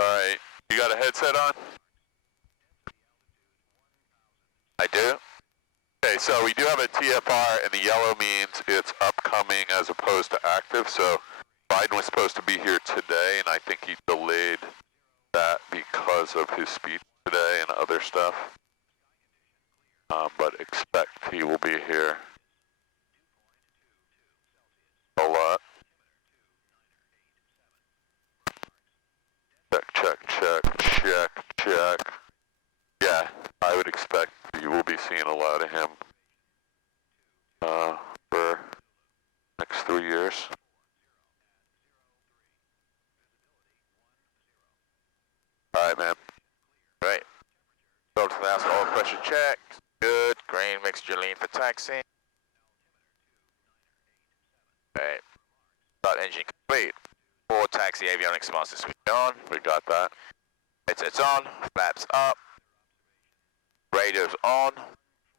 Alright, you got a headset on? I do. Okay, so we do have a TFR, and the yellow means it's upcoming as opposed to active. So Biden was supposed to be here today, and I think he delayed that because of his speech today and other stuff. But expect he will be here a lot. Check. Yeah, I would expect you will be seeing a lot of him for next 3 years. All right, man. Right. 12,000 oil pressure check. Good. Green mixture lean for taxi. Right. Start engine complete. 4 taxi avionics master switch on. We got that. Headsets on. Flaps up. Radios on.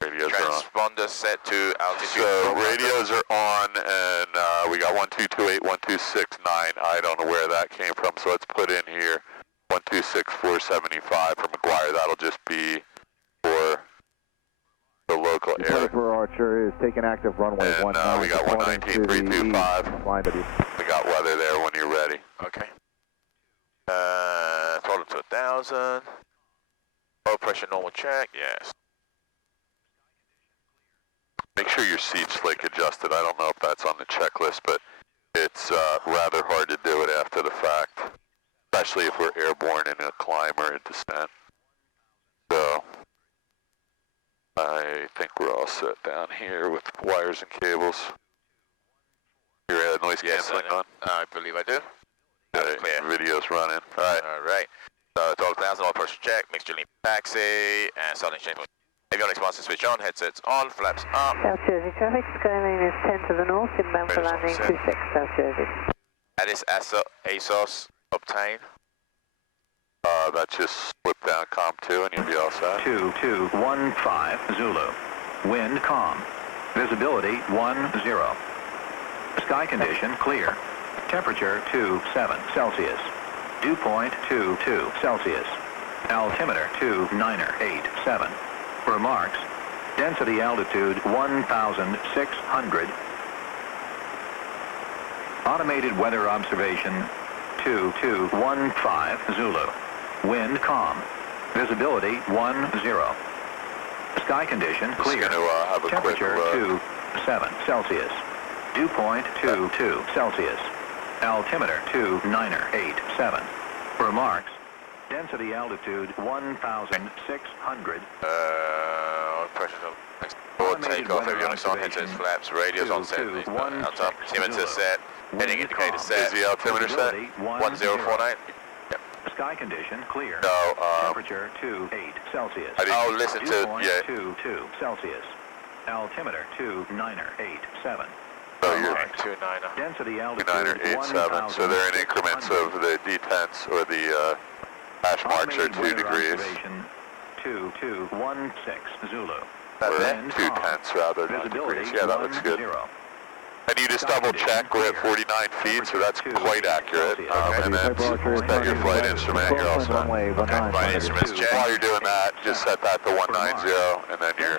Radios are on. Transponder set to altitude. So radios are on, and we got 1228, 1269. I don't know where that came from, so let's put in here 126475 for McGuire. That'll just be for the local area. For Archer is taking active runway 19. We got 119325. We got weather there when you're ready. Okay. Throttle to 1,000. Oil pressure normal check. Yes. Make sure your seat's like adjusted. I don't know if that's on the checklist, but it's rather hard to do it after the fact, especially if we're airborne in a climb or a descent. So I think we're all set down here with wires and cables. Your noise canceling on? I believe I do. Okay, clear. Video's running. All right. All right. So 12,000 oil pressure check. Mixture lean taxi and starting change. Avionics master switch on, headsets on, flaps up. South Jersey traffic, Skyline is 10 to the north, inbound for landing 26, South Jersey. That is ASOS obtain. That's just flip down COM 2 and you'll be all set. 2215 Zulu. Wind calm. Visibility 10. Sky condition clear. Temperature 27 Celsius. Dew point 22 Celsius. Altimeter 2987. Remarks, density altitude 1,600. Automated weather observation 2215 Zulu. Wind calm. Visibility 10. Sky condition clear. Temperature 27 Celsius. Dew point 22 Celsius. Altimeter 2987. Remarks. Density altitude 1,600. Pressure forward takeoff, avionics on, headsets, flaps, radios on set, altimeter set, heading indicator set. Is the altimeter set? 1049. Yep. Sky condition clear. No, temperature 28 Celsius. Oh, listen to, yeah. 22 Celsius. Altimeter 2987. So you're 29. Density altitude 2987. So they're in increments of the detents or the hash marks are 2 degrees. 2216 Zulu. We're at 2 tenths rather than degrees. Yeah, that looks good. And you just double check, we're at 49 feet, so that's quite accurate. And then set your flight instrument, you're all set. Okay, flight instruments check. While you're doing that, just set that to 190, and then you're...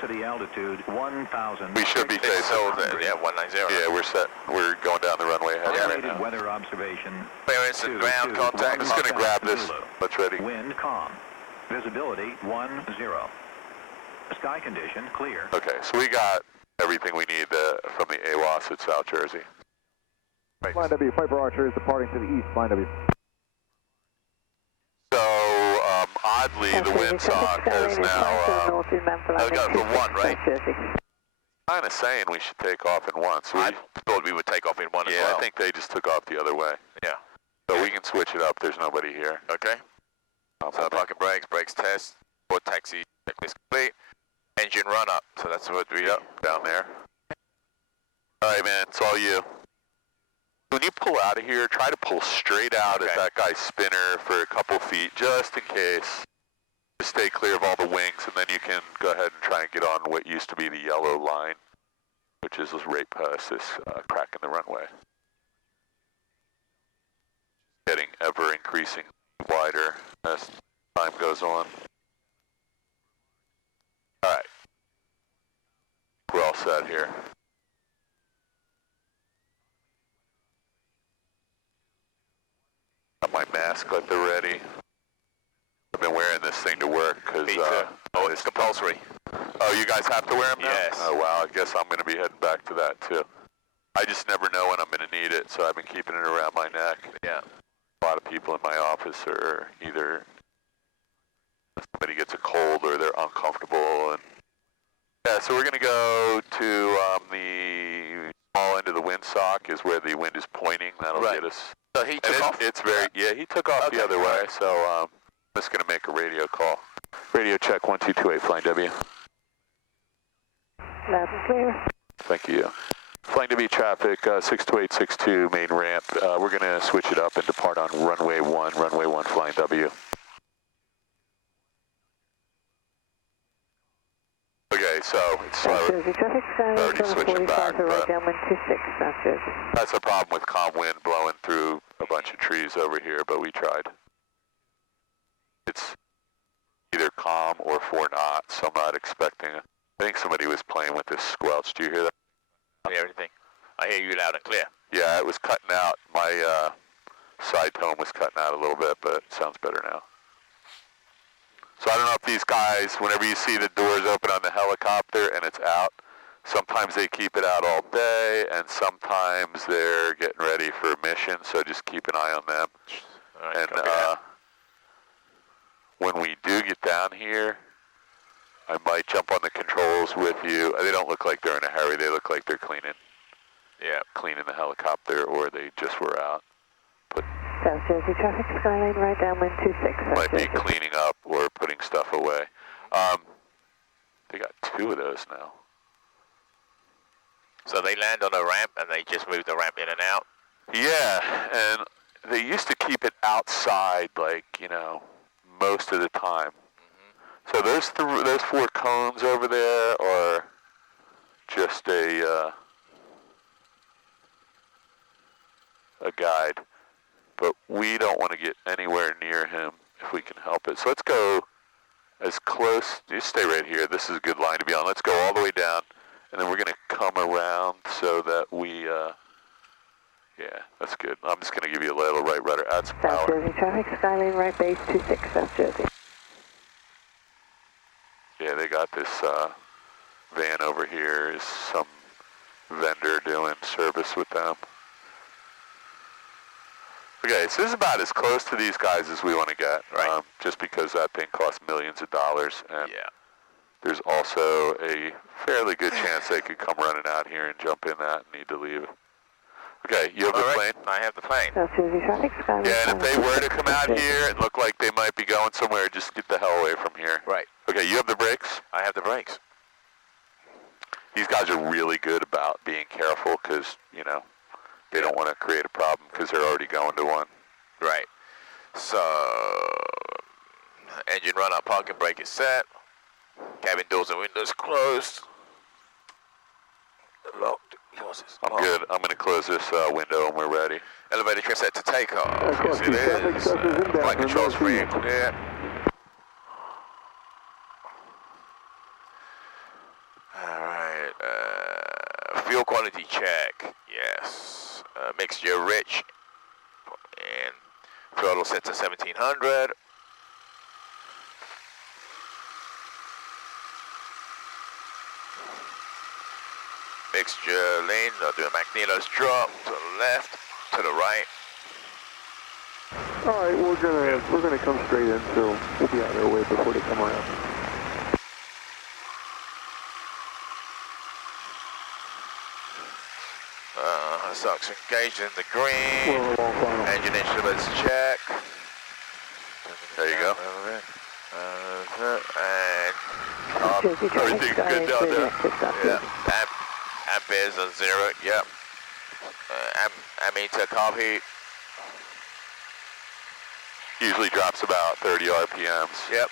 We should be facing... Yeah, 190. Yeah, we're set. We're going down the runway ahead right now. Weather observation. Clearance and ground contact. I'm just going to grab this. Let's ready. Wind calm. Visibility 10. Sky condition clear. Okay, so we got everything we need from the AWAS at South Jersey. Right. Line W, Piper Archer is departing to the east. Line W. So, oddly, the windsock is now... we got the 1, right? Kind of saying we should take off in 1. So I thought we would take off in 1 as well. Yeah, I think they just took off the other way. Yeah. So we can switch it up. There's nobody here. Okay. So parking brakes test, board taxi, checklist complete. Engine run up, so that's what we down there. All right, man, it's all you. When you pull out of here, try to pull straight out at that guy's spinner for a couple feet, just in case. Just stay clear of all the wings, and then you can go ahead and try and get on what used to be the yellow line, which is right past this crack in the runway. Getting ever increasing wider as time goes on. All right. We're all set here. Got my mask at the ready. I've been wearing this thing to work because oh, it's compulsory. Oh, you guys have to wear them now? Yes. Oh, wow. I guess I'm going to be heading back to that, too. I just never know when I'm going to need it, so I've been keeping it around my neck. Yeah. A lot of people in my office are either somebody gets a cold or they're uncomfortable. And yeah, so we're going to go to the small end of the windsock is where the wind is pointing. That'll get us. So he took off? It's very, yeah, he took off the other way, so I'm just going to make a radio call. Radio check 1228, Flying W. Loud and clear. Thank you. Flying W traffic, 62862 main ramp. We're going to switch it up and depart on runway 1, Flying W. Okay, so it's South Jersey traffic, already switching back, right downwind 26, South Jersey. That's a problem with calm wind blowing through a bunch of trees over here, but we tried. It's either calm or 4 knots, so I'm not expecting it. I think somebody was playing with this squelch. Do you hear that? I hear everything. I hear you loud and clear. Yeah, it was cutting out. My side tone was cutting out a little bit, but it sounds better now. So I don't know if these guys, whenever you see the doors open on the helicopter and it's out, sometimes they keep it out all day, and sometimes they're getting ready for a mission, so just keep an eye on them. All right, And when we do get down here, I might jump on the controls with you. They don't look like they're in a hurry. They look like they're cleaning the helicopter, or they just were out. But South Jersey traffic, Skyline right downwind 26, South might be Jersey. cleaning up or putting stuff away. They got 2 of those now. So they land on a ramp and they just move the ramp in and out? Yeah, and they used to keep it outside, like, you know, most of the time. So those 4 cones over there are just a guide, but we don't want to get anywhere near him if we can help it. So let's go as close. You stay right here. This is a good line to be on. Let's go all the way down, and then we're going to come around so that we. Yeah, that's good. I'm just going to give you a little right rudder. Add some South power. Jersey traffic, Skyline right base 26, South Jersey. Yeah, they got this van over here. Is some vendor doing service with them. Okay, so this is about as close to these guys as we want to get, right? Just because that thing costs millions of dollars, and there's also a fairly good chance they could come running out here and jump in that and need to leave. Okay, you have the plane? I have the plane. South Jersey traffic, Skyline. Yeah, and if they were to come out here and look like they might be going somewhere, just get the hell away from here. Right. Okay, you have the brakes? I have the brakes. These guys are really good about being careful because, you know, they don't want to create a problem because they're already going to one. Right. So, engine run up, parking brake is set. Cabin doors and windows closed. Locked. I'm good. I'm going to close this window and we're ready. Elevator trim set to take off. Yes, it is. Flight controls free and clear. Alright, fuel quality check, yes. Mixture rich, and throttle set to 1700. Mixture lane, I'll do a Magnetos drop to the left, to the right. All right, we're gonna come straight in, so we'll be out of their way before they come around. Sucks engaged in the green. We're along final. Engine instruments check. There you go. And Jersey traffic, everything's good Skyline down there. clear, South yeah, Jersey. amperes on 0. Yep. Ammeter copy. Usually drops about 30 RPMs. Yep.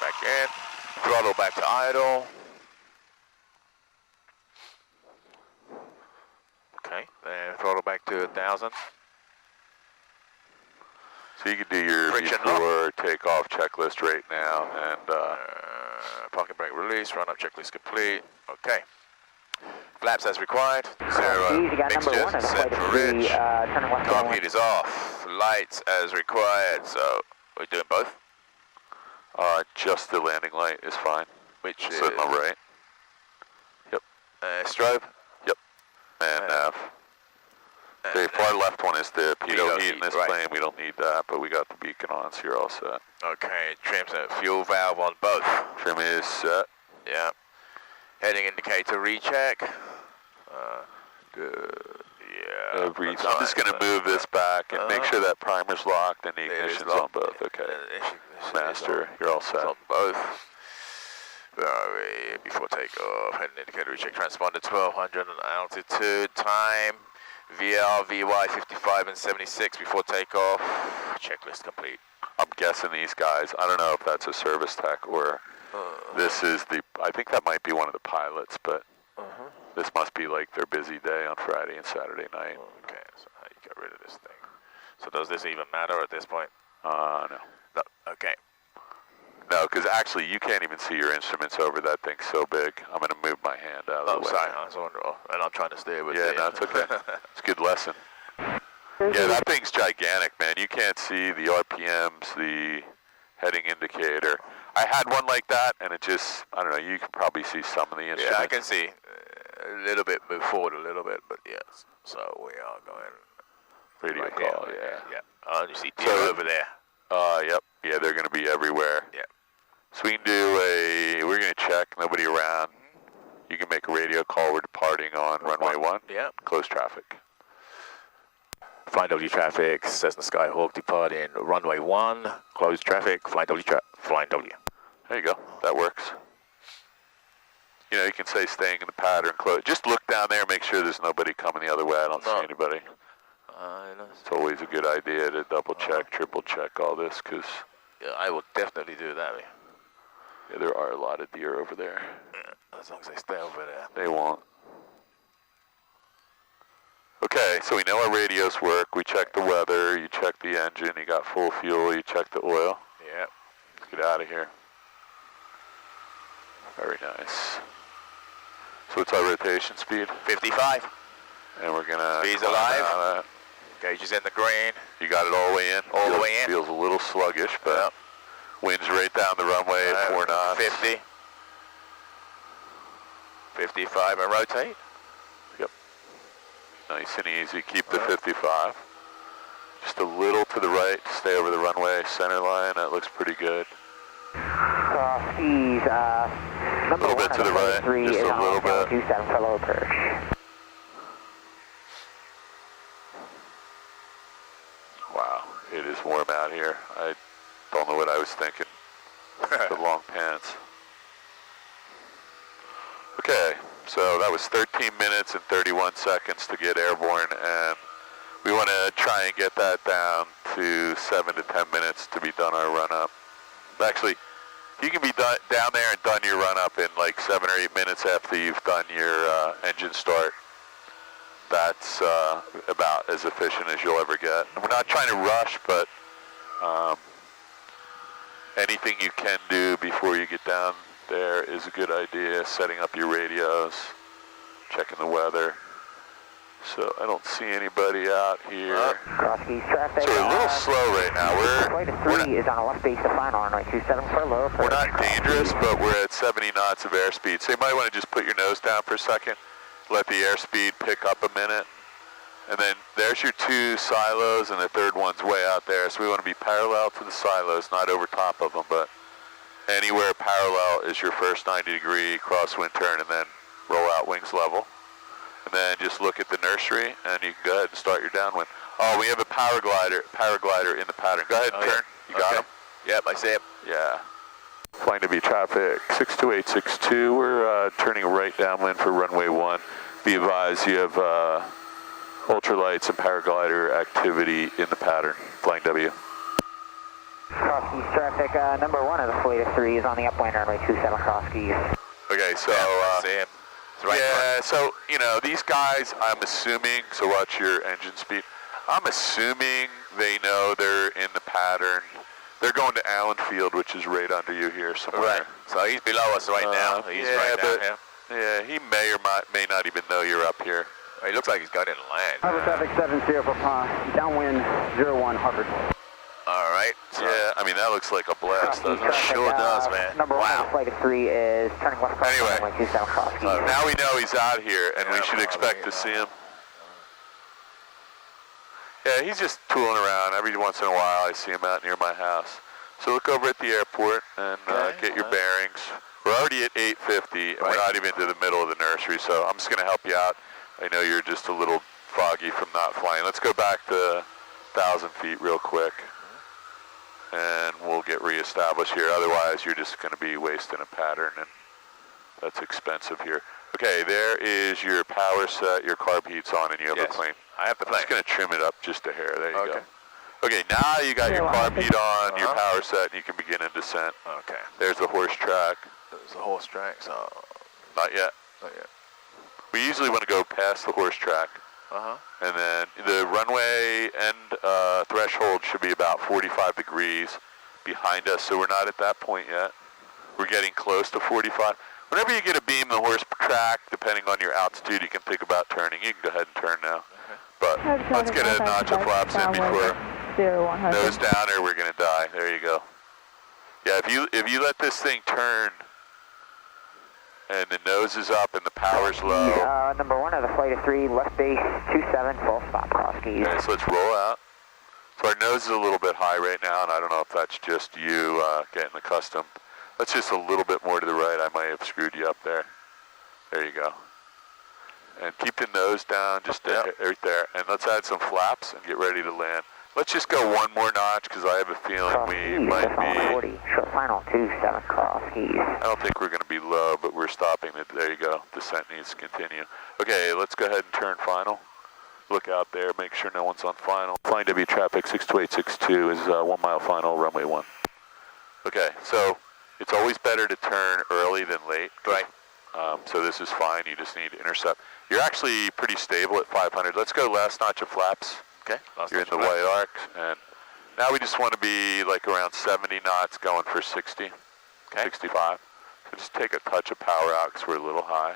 Back in. Throttle back to idle. Okay, then throttle back to 1,000. So you can do your Friction before takeoff checklist right now, and parking brake release, run up checklist complete. Okay. Flaps as required. Easy, got number Mixtures one and set flight for three, ridge. turning left Carb downwind. heat is off. Lights as required. So we're doing both. just the landing light is fine. Which is So on the right. Yep. strobe. Yep. And nav. The far left one is the pitot heat in this right. plane. We don't need that, but we got the beacon on, so you're all set. Okay, trims and fuel valve on both. Trim is set. Yeah. Heading indicator recheck. Yeah. I'm just going to move this back and make sure that primer's locked and the ignition's on both. Okay. Master, you're all set. On both. Where are we? Before takeoff, heading indicator recheck, transponder 1200 and altitude, time, VL, VY 55 and 76 before takeoff, checklist complete. I'm guessing these guys, I don't know if that's a service tech or this is I think that might be one of the pilots, but this must be like their busy day on Friday and Saturday night. Okay, so how you get rid of this thing? So does this even matter at this point? No. No, okay. No, because actually you can't even see your instruments over that thing so big. I'm going to move my hand out of the way. Sorry, I was wondering, and I'm trying to steer with Yeah, no, it's okay. It's a good lesson. Yeah, that thing's gigantic, man. You can't see the RPMs, the heading indicator. I had one like that, and it just, I don't know, you can probably see some of the instruments. Yeah, I can see a little bit, move forward a little bit, but yes. So we are going Radio right call, here, yeah. Oh, you see deer over there. Yep. Yeah, they're going to be everywhere. Yep. So we can do we're going to check, nobody around. You can make a radio call, we're departing on runway 1. Yep. Close traffic. Flying W traffic, Cessna Skyhawk departing runway 1, closed traffic, flying W, flying W. There you go, that works. You know, you can say staying in the pattern, close. Just look down there, make sure there's nobody coming the other way. I don't see anybody. It's always a good idea to double check, triple check all this, because yeah, I will definitely do that. yeah, there are a lot of deer over there. Yeah, as long as they stay over there. They won't. Okay, so we know our radios work. We check the weather, you check the engine, you got full fuel, you check the oil. Yep. Let's get out of here. Very nice. So what's our rotation speed? 55. And we're gonna... V's alive. Gauge is in the green. You got it all the way in? All the way in. Feels a little sluggish, but wind's right down the runway at 4 knots. 50. 55 and rotate. Yep. Nice and easy. Keep the 55. Just a little to the right. Stay over the runway center line. That looks pretty good. Skis, number a little bit to the right. Just a little bit. 27 for low perch. Wow, it is warm out here. I don't know what I was thinking. The long pants. Okay, so that was 13 minutes and 31 seconds to get airborne, and we want to try and get that down to 7 to 10 minutes to be done our run-up. Actually, you can be down there and done your run-up in like 7 or 8 minutes after you've done your engine start. That's about as efficient as you'll ever get. And we're not trying to rush, but anything you can do before you get down there is a good idea. Setting up your radios, checking the weather. So I don't see anybody out here. Cross-keys traffic. So we're a little slow right now. Flight of 3 is on a left base to final runway 27 for low perch. We're not dangerous, but we're at 70 knots of airspeed. So you might want to just put your nose down for a second. Let the airspeed pick up a minute. And then there's your 2 silos, and the third one's way out there. So we want to be parallel to the silos, not over top of them, but anywhere parallel is your first 90-degree crosswind turn, and then roll out wings level. And then just look at the nursery, and you can go ahead and start your downwind. Oh, we have a paraglider in the pattern. Go ahead and turn. You got him? Yep, I see him. Yeah. Flying to be traffic 62862. We're turning right downwind for runway 1. Be advised, you have ultralights and paraglider activity in the pattern. Flying W. Cross-keys traffic, number 1 of the flight of 3 is on the upwind runway 27 cross-keys. Okay, so... I see him. Right yeah, so, you know, these guys, I'm assuming, so watch your engine speed. I'm assuming they know they're in the pattern. They're going to Allen Field, which is right under you here somewhere. Right. So he's below us right now. He's right down here. Yeah, he may or may not even know you're up here. He looks like he's got in land. Harbor traffic 70 for downwind 01 Harvard. All right. So yeah, I mean, that looks like a blast, doesn't it? Sure does, man. Number one on flight of 3 is turning west cross Anyway, runway 27 cross. now we know he's out here, and we should expect to see him. Yeah, he's just tooling around. Every once in a while, I see him out near my house. So look over at the airport and get your bearings. We're already at 850, and we're not even to the middle of the nursery, so I'm just going to help you out. I know you're just a little foggy from not flying. Let's go back to 1,000 feet real quick, and we'll get reestablished here. Otherwise, you're just going to be wasting a pattern, and that's expensive here. Okay, there is your power set. Your carb heat's on, and you have the plane. I have the plane. I'm just going to trim it up just a hair. There you go. Okay, now you got your carb heat on, your power set, and you can begin in descent. Okay. There's the horse track. There's the horse track, so... Not yet. Not yet. We usually want to go past the horse track. And then the runway end threshold should be about 45 degrees behind us, so we're not at that point yet. We're getting close to 45. Whenever you get a beam the horse track, depending on your altitude, you can think about turning. You can go ahead and turn now. But let's get a notch of flaps in before nose down, or we're going to die. There you go. Yeah, if you let this thing turn and the nose is up and the power's low. Number one of the flight of 3, left base 27, full stop, cross keys. Okay, so let's roll out. So our nose is a little bit high right now, and I don't know if that's just you getting accustomed. Let's just a little bit more to the right. I might have screwed you up there. There you go. And keep the nose down just right there. And let's add some flaps and get ready to land. Let's just go one more notch, because I have a feeling we might be... 40, short final 27 cross keys. I don't think we're going to be low, but we're stopping it. There you go. Descent needs to continue. Okay, let's go ahead and turn final. Look out there. Make sure no one's on final. Flying W traffic 62862 is 1 mile final, runway 1. Okay, so it's always better to turn early than late. Right. So this is fine. You just need to intercept. You're actually pretty stable at 500. Let's go last notch of flaps. Okay. You're in the white arcs, and now we just want to be like around 70 knots going for 60, 65. So just take a touch of power out because we're a little high.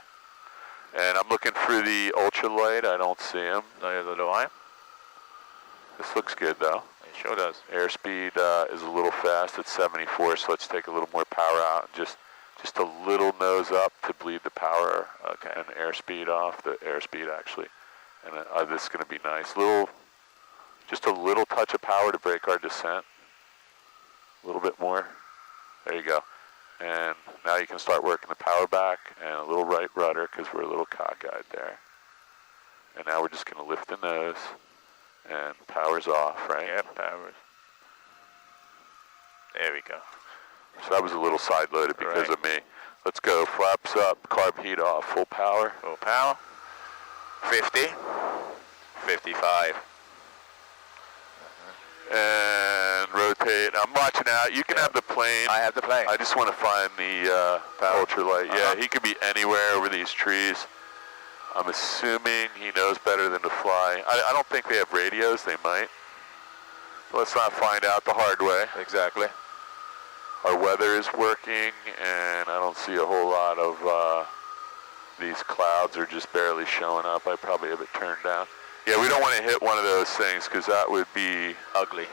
And I'm looking through the ultralight. I don't see him. Neither do I. This looks good though. It sure does. Airspeed is a little fast at 74, so let's take a little more power out and just a little nose up to bleed the power and airspeed off, the airspeed actually. And this is going to be nice. Just a little touch of power to break our descent. A little bit more. There you go. And now you can start working the power back and a little right rudder because we're a little cockeyed there. And now we're just going to lift the nose and power's off, right? Yep, power's. There we go. So that was a little side loaded because of me. Let's go. Flaps up, carb heat off, full power. Full power. 50. 55. And rotate. I'm watching out. You can have the plane. I have the plane. I just want to find the ultralight. Yeah, he could be anywhere over these trees. I'm assuming he knows better than to fly. I don't think they have radios. They might. Let's not find out the hard way. Exactly. Our weather is working, and I don't see a whole lot of these clouds are just barely showing up. I probably have it turned down. Yeah, we don't want to hit one of those things because that would be ugly,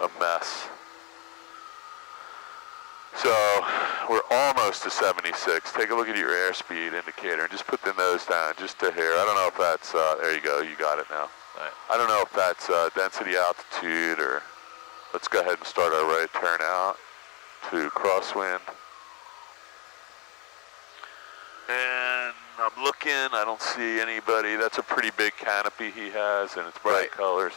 a mess. So we're almost to 76. Take a look at your airspeed indicator and just put the nose down just a hair. I don't know if that's, there you go, you got it now. Right. I don't know if that's density altitude or, let's go ahead and start our right turn out to crosswind. And I'm looking, I don't see anybody. That's a pretty big canopy he has, and it's bright colors.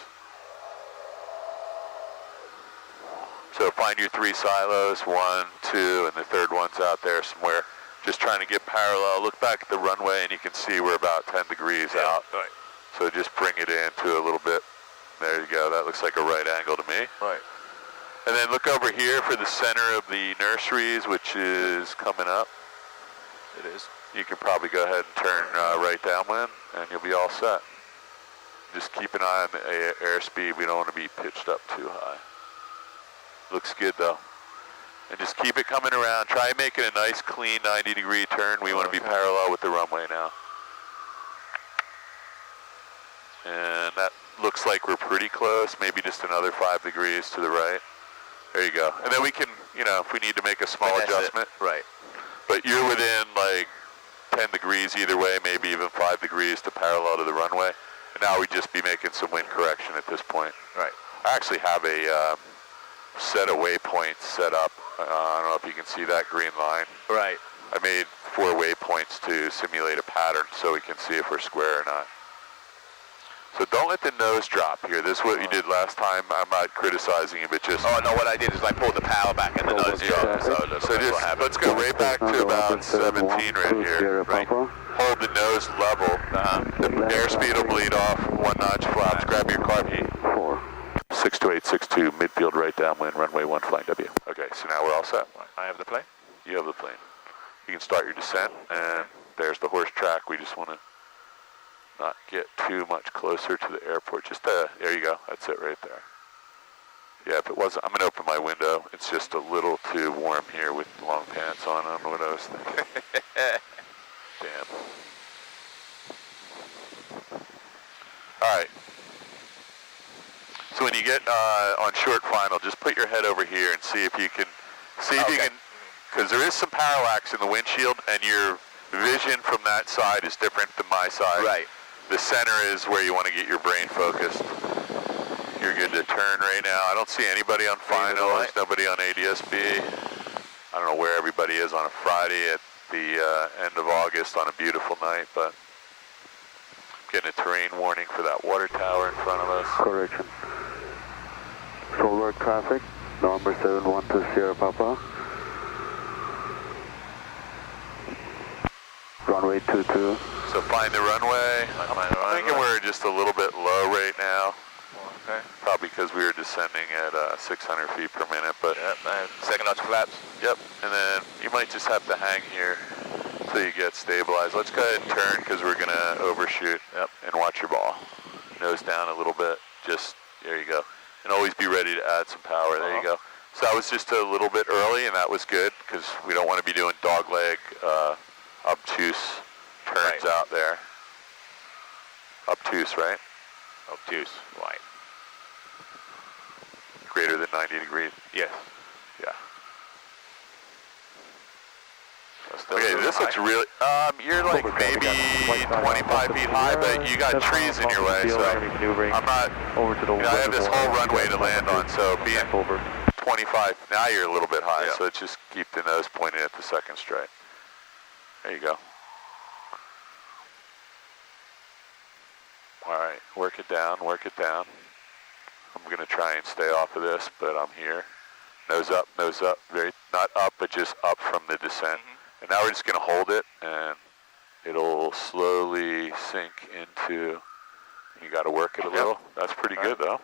So find your 3 silos, 1, 2, and the third one's out there somewhere. Just trying to get parallel. Look back at the runway, and you can see we're about 10 degrees out. Right. So just bring it into a little bit. There you go. That looks like a right angle to me. Right. And then look over here for the center of the nurseries, which is coming up. It is. You can probably go ahead and turn right downwind, and you'll be all set. Just keep an eye on the airspeed. We don't want to be pitched up too high. Looks good though. And just keep it coming around. Try making a nice clean 90-degree turn. We want to be parallel with the runway now. And that looks like we're pretty close, maybe just another 5 degrees to the right. There you go. And then we can, you know, if we need to make a small adjustment. Right. But you're within like 10 degrees either way, maybe even 5 degrees to parallel to the runway. And now we'd just be making some wind correction at this point. Right. I actually have a set of waypoints set up. I don't know if you can see that green line. Right. I made 4 waypoints to simulate a pattern so we can see if we're square or not. So don't let the nose drop here. This is what you did last time. I'm not criticizing you, but just... Oh, no, what I did is I pulled the power back and the nose dropped. So just, let's go right back to about 17 right here. Right. Hold the nose level. The airspeed will bleed off. 1 notch flaps. Grab your carb heat. 62862, midfield right downwind, runway 1 flying W. Okay, so now we're all set. I have the plane. You have the plane. You can start your descent, and there's the horse track. We just want to not get too much closer to the airport. Just, there you go. That's it right there. Yeah, if it wasn't, I'm going to open my window. It's just a little too warm here with long pants on. I don't know what I was thinking. Damn. All right. So when you get on short final, just put your head over here and see if you can, because there is some parallax in the windshield, and your vision from that side is different than my side. Right. The center is where you want to get your brain focused. You're good to turn right now. I don't see anybody on final. There's nobody on ADSB. I don't know where everybody is on a Friday at the end of August on a beautiful night, but getting a terrain warning for that water tower in front of us. Correction. Forward traffic, number 7120 Sierra Papa. Runway 22. So find the runway. I'm thinking we're just a little bit low right now. Okay. Probably because we were descending at 600 feet per minute, but... Yep, second notch flaps. Yep, and then you might just have to hang here until you get stabilized. Let's go ahead and turn because we're going to overshoot. Yep. And watch your ball. Nose down a little bit. Just, there you go. And always be ready to add some power. There you go. So that was just a little bit early, and that was good because we don't want to be doing dogleg obtuse turns out there. Obtuse, right? Obtuse, right. Greater than 90 degrees. Yes. Yeah. Okay, this looks really, you're like maybe 25 feet high, but you got trees in your way, so I'm not, I have this whole runway to land on, so being 25, now you're a little bit high, so just keep the nose pointed at the second strike. There you go. All right, work it down, work it down. I'm going to try and stay off of this, but I'm here. Nose up, very, not up, but just up from the descent. And now we're just going to hold it, and it'll slowly sink into, you got to work it a little. That's pretty good, though.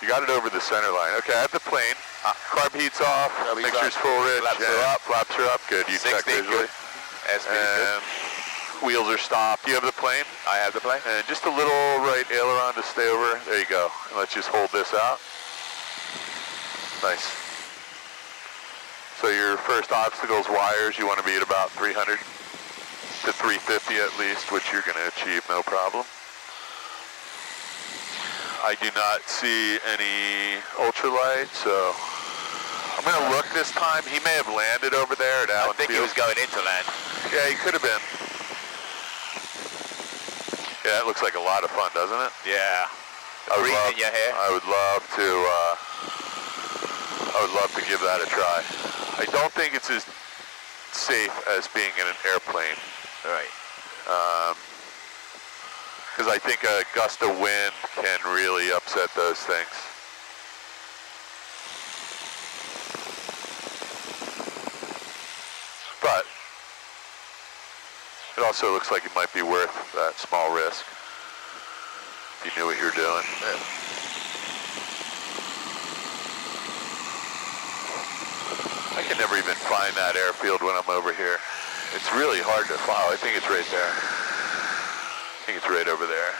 You got it over the center line. Okay, I have the plane. Carb heat's off, mixture's full rich. Flaps are up, good. You check visually. And wheels are stopped. You have the plane? I have the plane. And just a little right aileron to stay over. There you go. And let's just hold this out. Nice. So your first obstacle is wires. You want to be at about 300 to 350 at least, which you're going to achieve no problem. I do not see any ultralight, so I'm going to look this time. He may have landed over there at Allen Field. I think he was going into land. Yeah, he could have been. Yeah, it looks like a lot of fun, doesn't it? Yeah. Breeze in your hair. I would love to give that a try. I don't think it's as safe as being in an airplane. Right. Because I think a gust of wind can really upset those things. But it also looks like it might be worth that small risk if you knew what you're doing. Yeah. I can never even find that airfield when I'm over here. It's really hard to follow. I think it's right there. think it's right over there.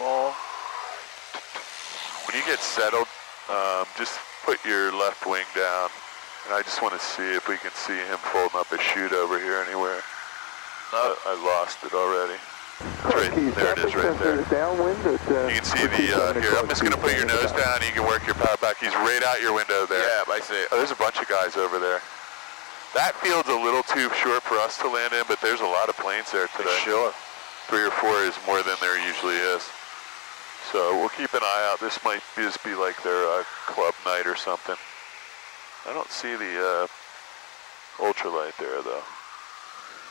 More. When you get settled, just put your left wing down, and I just want to see if we can see him folding up a chute over here anywhere. No. I lost it already. Right, there it is right there. Downwind at, You can see the, here, I'm just going to put your nose down, you can work your power back. He's right out your window there. Yeah, I see it. Oh, there's a bunch of guys over there. That field's a little too short for us to land in, but there's a lot of planes there today. Sure. 3 or 4 is more than there usually is. So we'll keep an eye out. This might just be like their club night or something. I don't see the ultralight there though,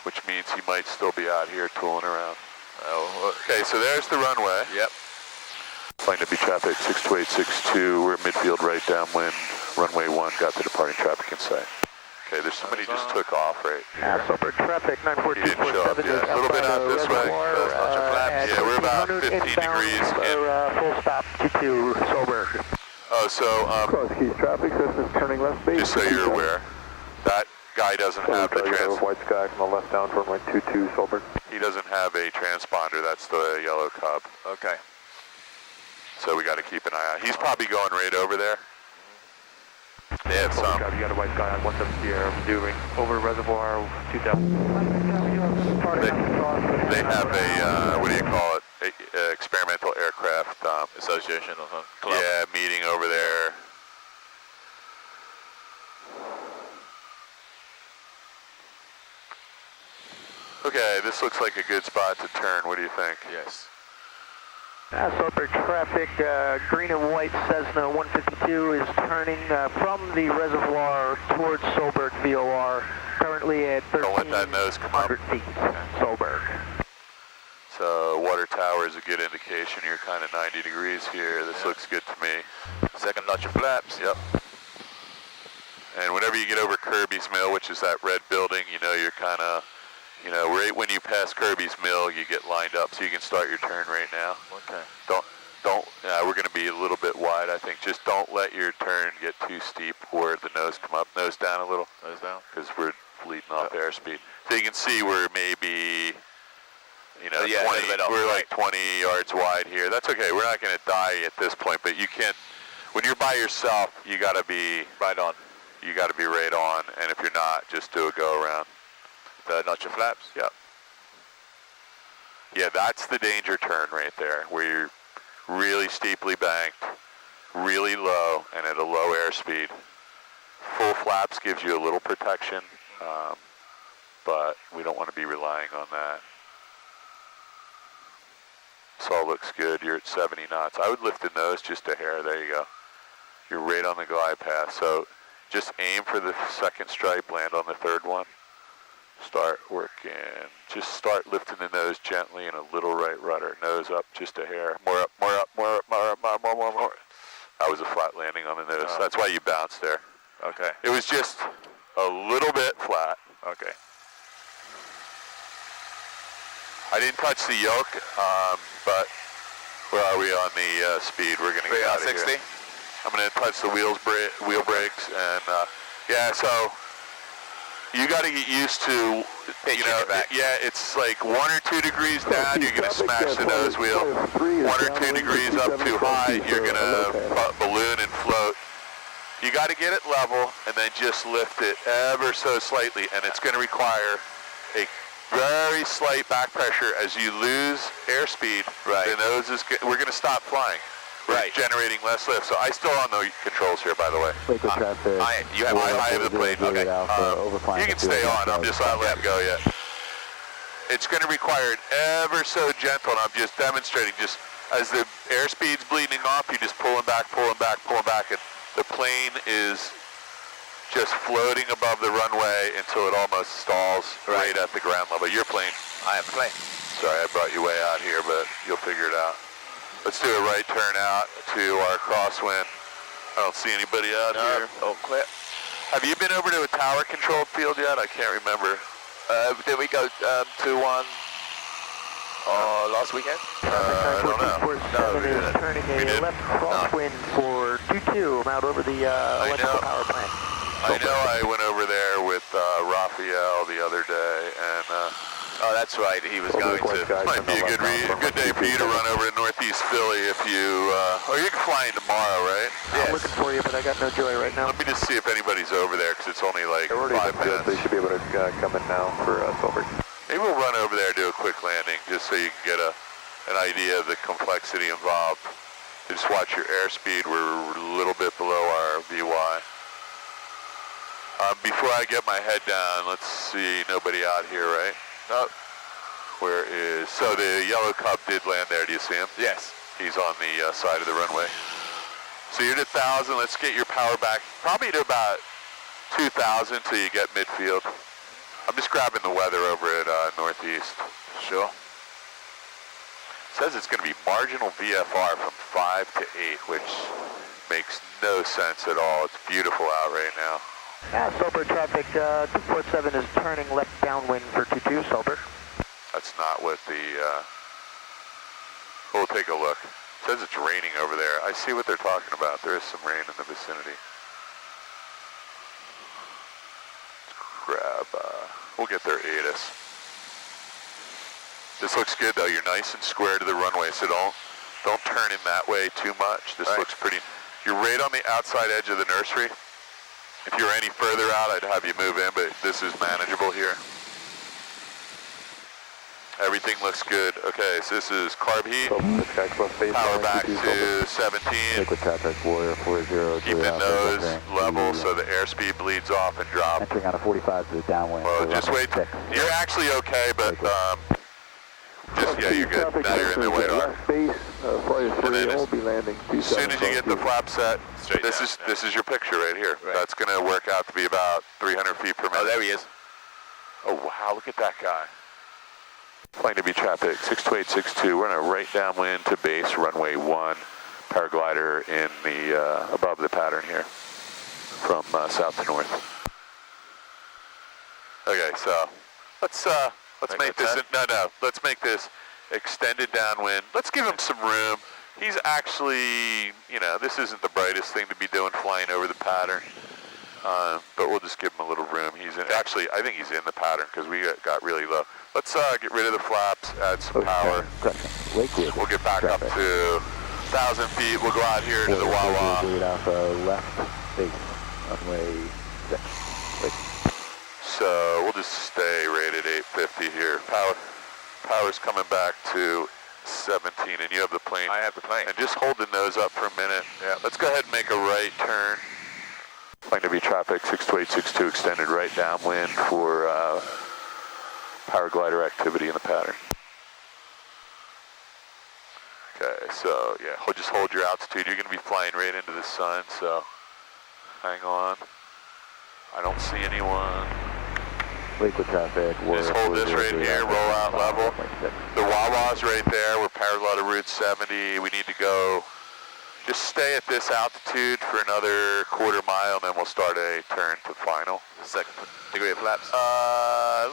which means he might still be out here tooling around. Oh, okay, so there's the runway. Yep. Flight to be traffic 62862. We're midfield right downwind. Runway 1 got the departing traffic in sight. Okay, there's somebody just took off right here. Super traffic He didn't show up yet. A little bit out this way. Yeah, we're about 15 degrees in. Full stop to Soberg. Oh, so Cross Keys traffic, this is turning left base. just so you're aware, that guy doesn't have the White sky from the left down for runway 22 Soberg. he doesn't have a transponder. That's the yellow Cub. Okay. So we got to keep an eye out. He's probably going right over there. They have some. You got a white sky on 170 Sierra doing over reservoir 2000. They have a what do you call it? A experimental aircraft Association of club. yeah, meeting over there. Okay, this looks like a good spot to turn. What do you think? Yes. Soberg traffic, green and white Cessna 152 is turning from the reservoir towards Soberg VOR, currently at 1,300 feet, Soberg. So water tower is a good indication. You're kind of 90 degrees here. This looks good to me. Second notch of flaps. Yep. And whenever you get over Kirby's Mill, which is that red building, you know you're kind of, you know, right when you pass Kirby's Mill, you get lined up, so you can start your turn right now. Okay. We're going to be a little bit wide, I think. Just don't let your turn get too steep or the nose come up. Nose down a little. Nose down. Because we're leading off airspeed. So you can see we're maybe, you know, yeah, 20, we're like 20 yards wide here. That's okay. We're not going to die at this point, but you can't, when you're by yourself, you got to be right on. You got to be right on, and if you're not, just do a go around. The notch of flaps? Yep. Yeah, that's the danger turn right there, where you're really steeply banked, really low, and at a low airspeed. Full flaps gives you a little protection, but we don't want to be relying on that. This all looks good. You're at 70 knots. I would lift the nose just a hair. There you go. You're right on the glide path. So just aim for the second stripe, land on the third one. Start working. Just start lifting the nose gently and a little right rudder. Nose up just a hair. More up, more up, more up, more up, more. That was a flat landing on the nose. That's why you bounced there. Okay. It was just a little bit flat. Okay. I didn't touch the yoke, but where are we on the speed? We're going to get out of 60. here. I'm going to touch the wheel brakes, and yeah, so you got to get used to, you know, yeah, it's like 1 or 2 degrees down, you're going to smash the nose wheel. 1 or 2 degrees up too high, you're going to balloon and float. You got to get it level and then just lift it ever so slightly, and it's going to require a very slight back pressure as you lose airspeed. Right. The nose is, we're going to stop flying. We're generating less lift. So I still on the controls here, by the way. You have I have the plane. Okay. You can stay on. I'm just not letting go yet. It's going to require it ever so gentle, and I'm just demonstrating. Just as the airspeed's bleeding off, you're just pulling back, and the plane is just floating above the runway until it almost stalls right at the ground level. Your plane. I have a plane. Sorry, I brought you way out here, but you'll figure it out. Let's do a right turn out to our crosswind. I don't see anybody out here. Oh, clear. Have you been over to a tower controlled field yet? I can't remember. Did we go 2-1? Last weekend? I don't know. No, we is didn't. turning We a did. left crosswind for 22. I'm out over the electrical know. power plant. I know I went over there with Raphael the other day, and Oh, that's right. He was going to. might be a good day for you to run over to Northeast Philly if you, or you can fly in tomorrow, right? I'm looking for you, but I got no joy right now. Let me just see if anybody's over there, because it's only like 5 minutes. They should be able to come in now for Silver. Maybe we'll run over there and do a quick landing, just so you can get an idea of the complexity involved. Just watch your airspeed. We're a little bit below our VY. Before I get my head down, let's see, nobody out here, right? No. Where is, so the yellow Cub did land there, do you see him? Yes. He's on the side of the runway. So you're at 1,000, let's get your power back, probably to about 2,000 till you get midfield. I'm just grabbing the weather over at Northeast. Sure. Says it's going to be marginal VFR from 5 to 8, which makes no sense at all. It's beautiful out right now. Sober traffic, 247 is turning left downwind for 22, Sober. That's not what the, we'll take a look. It says it's raining over there. I see what they're talking about. There is some rain in the vicinity. Let's grab, we'll get their ATIS. This looks good though. You're nice and square to the runway, so don't turn in that way too much. This looks pretty, you're right on the outside edge of the nursery. If you were any further out, I'd have you move in, but this is manageable here. Everything looks good. Okay, so this is carb heat. Power back to 17. Liquid traffic, Warrior 40. Keep the nose level so the airspeed bleeds off and drop. Entering on a 45 to the downwind. Well, just wait. You're actually okay, but just, yeah, you're good. Now you're in the radar. As soon as you get the flap set, this is your picture right here. Right. That's going to work out to be about 300 feet per minute. Oh, there he is. Oh, wow, look at that guy. Flying to be traffic, 62862. We're on a right downwind to base, runway 1. Paraglider in the, above the pattern here, from south to north. Okay, so let's make this, let's make this extended downwind. Let's give him some room. He's actually, you know, this isn't the brightest thing to be doing flying over the pattern, but we'll just give him a little room. He's in, actually, I think he's in the pattern because we got really low. Let's get rid of the flaps, add some power. We'll get back up to 1,000 feet. We'll go out here to the Wawa. Left base, runway 6. So we'll just stay right at 850 here. Power's coming back to 17, and you have the plane. I have the plane. And just hold the nose up for a minute. Yeah. Let's go ahead and make a right turn. Plane to be traffic, 62862 extended right downwind for paraglider activity in the pattern. Okay, so yeah, just hold your altitude. You're going to be flying right into the sun, so hang on. I don't see anyone. Liquid traffic. Just hold this right here, roll out level. The Wawa's right there. We're parallel to Route 70. We need to go, just stay at this altitude for another quarter mile, and then we'll start a turn to final. Second degree of flaps.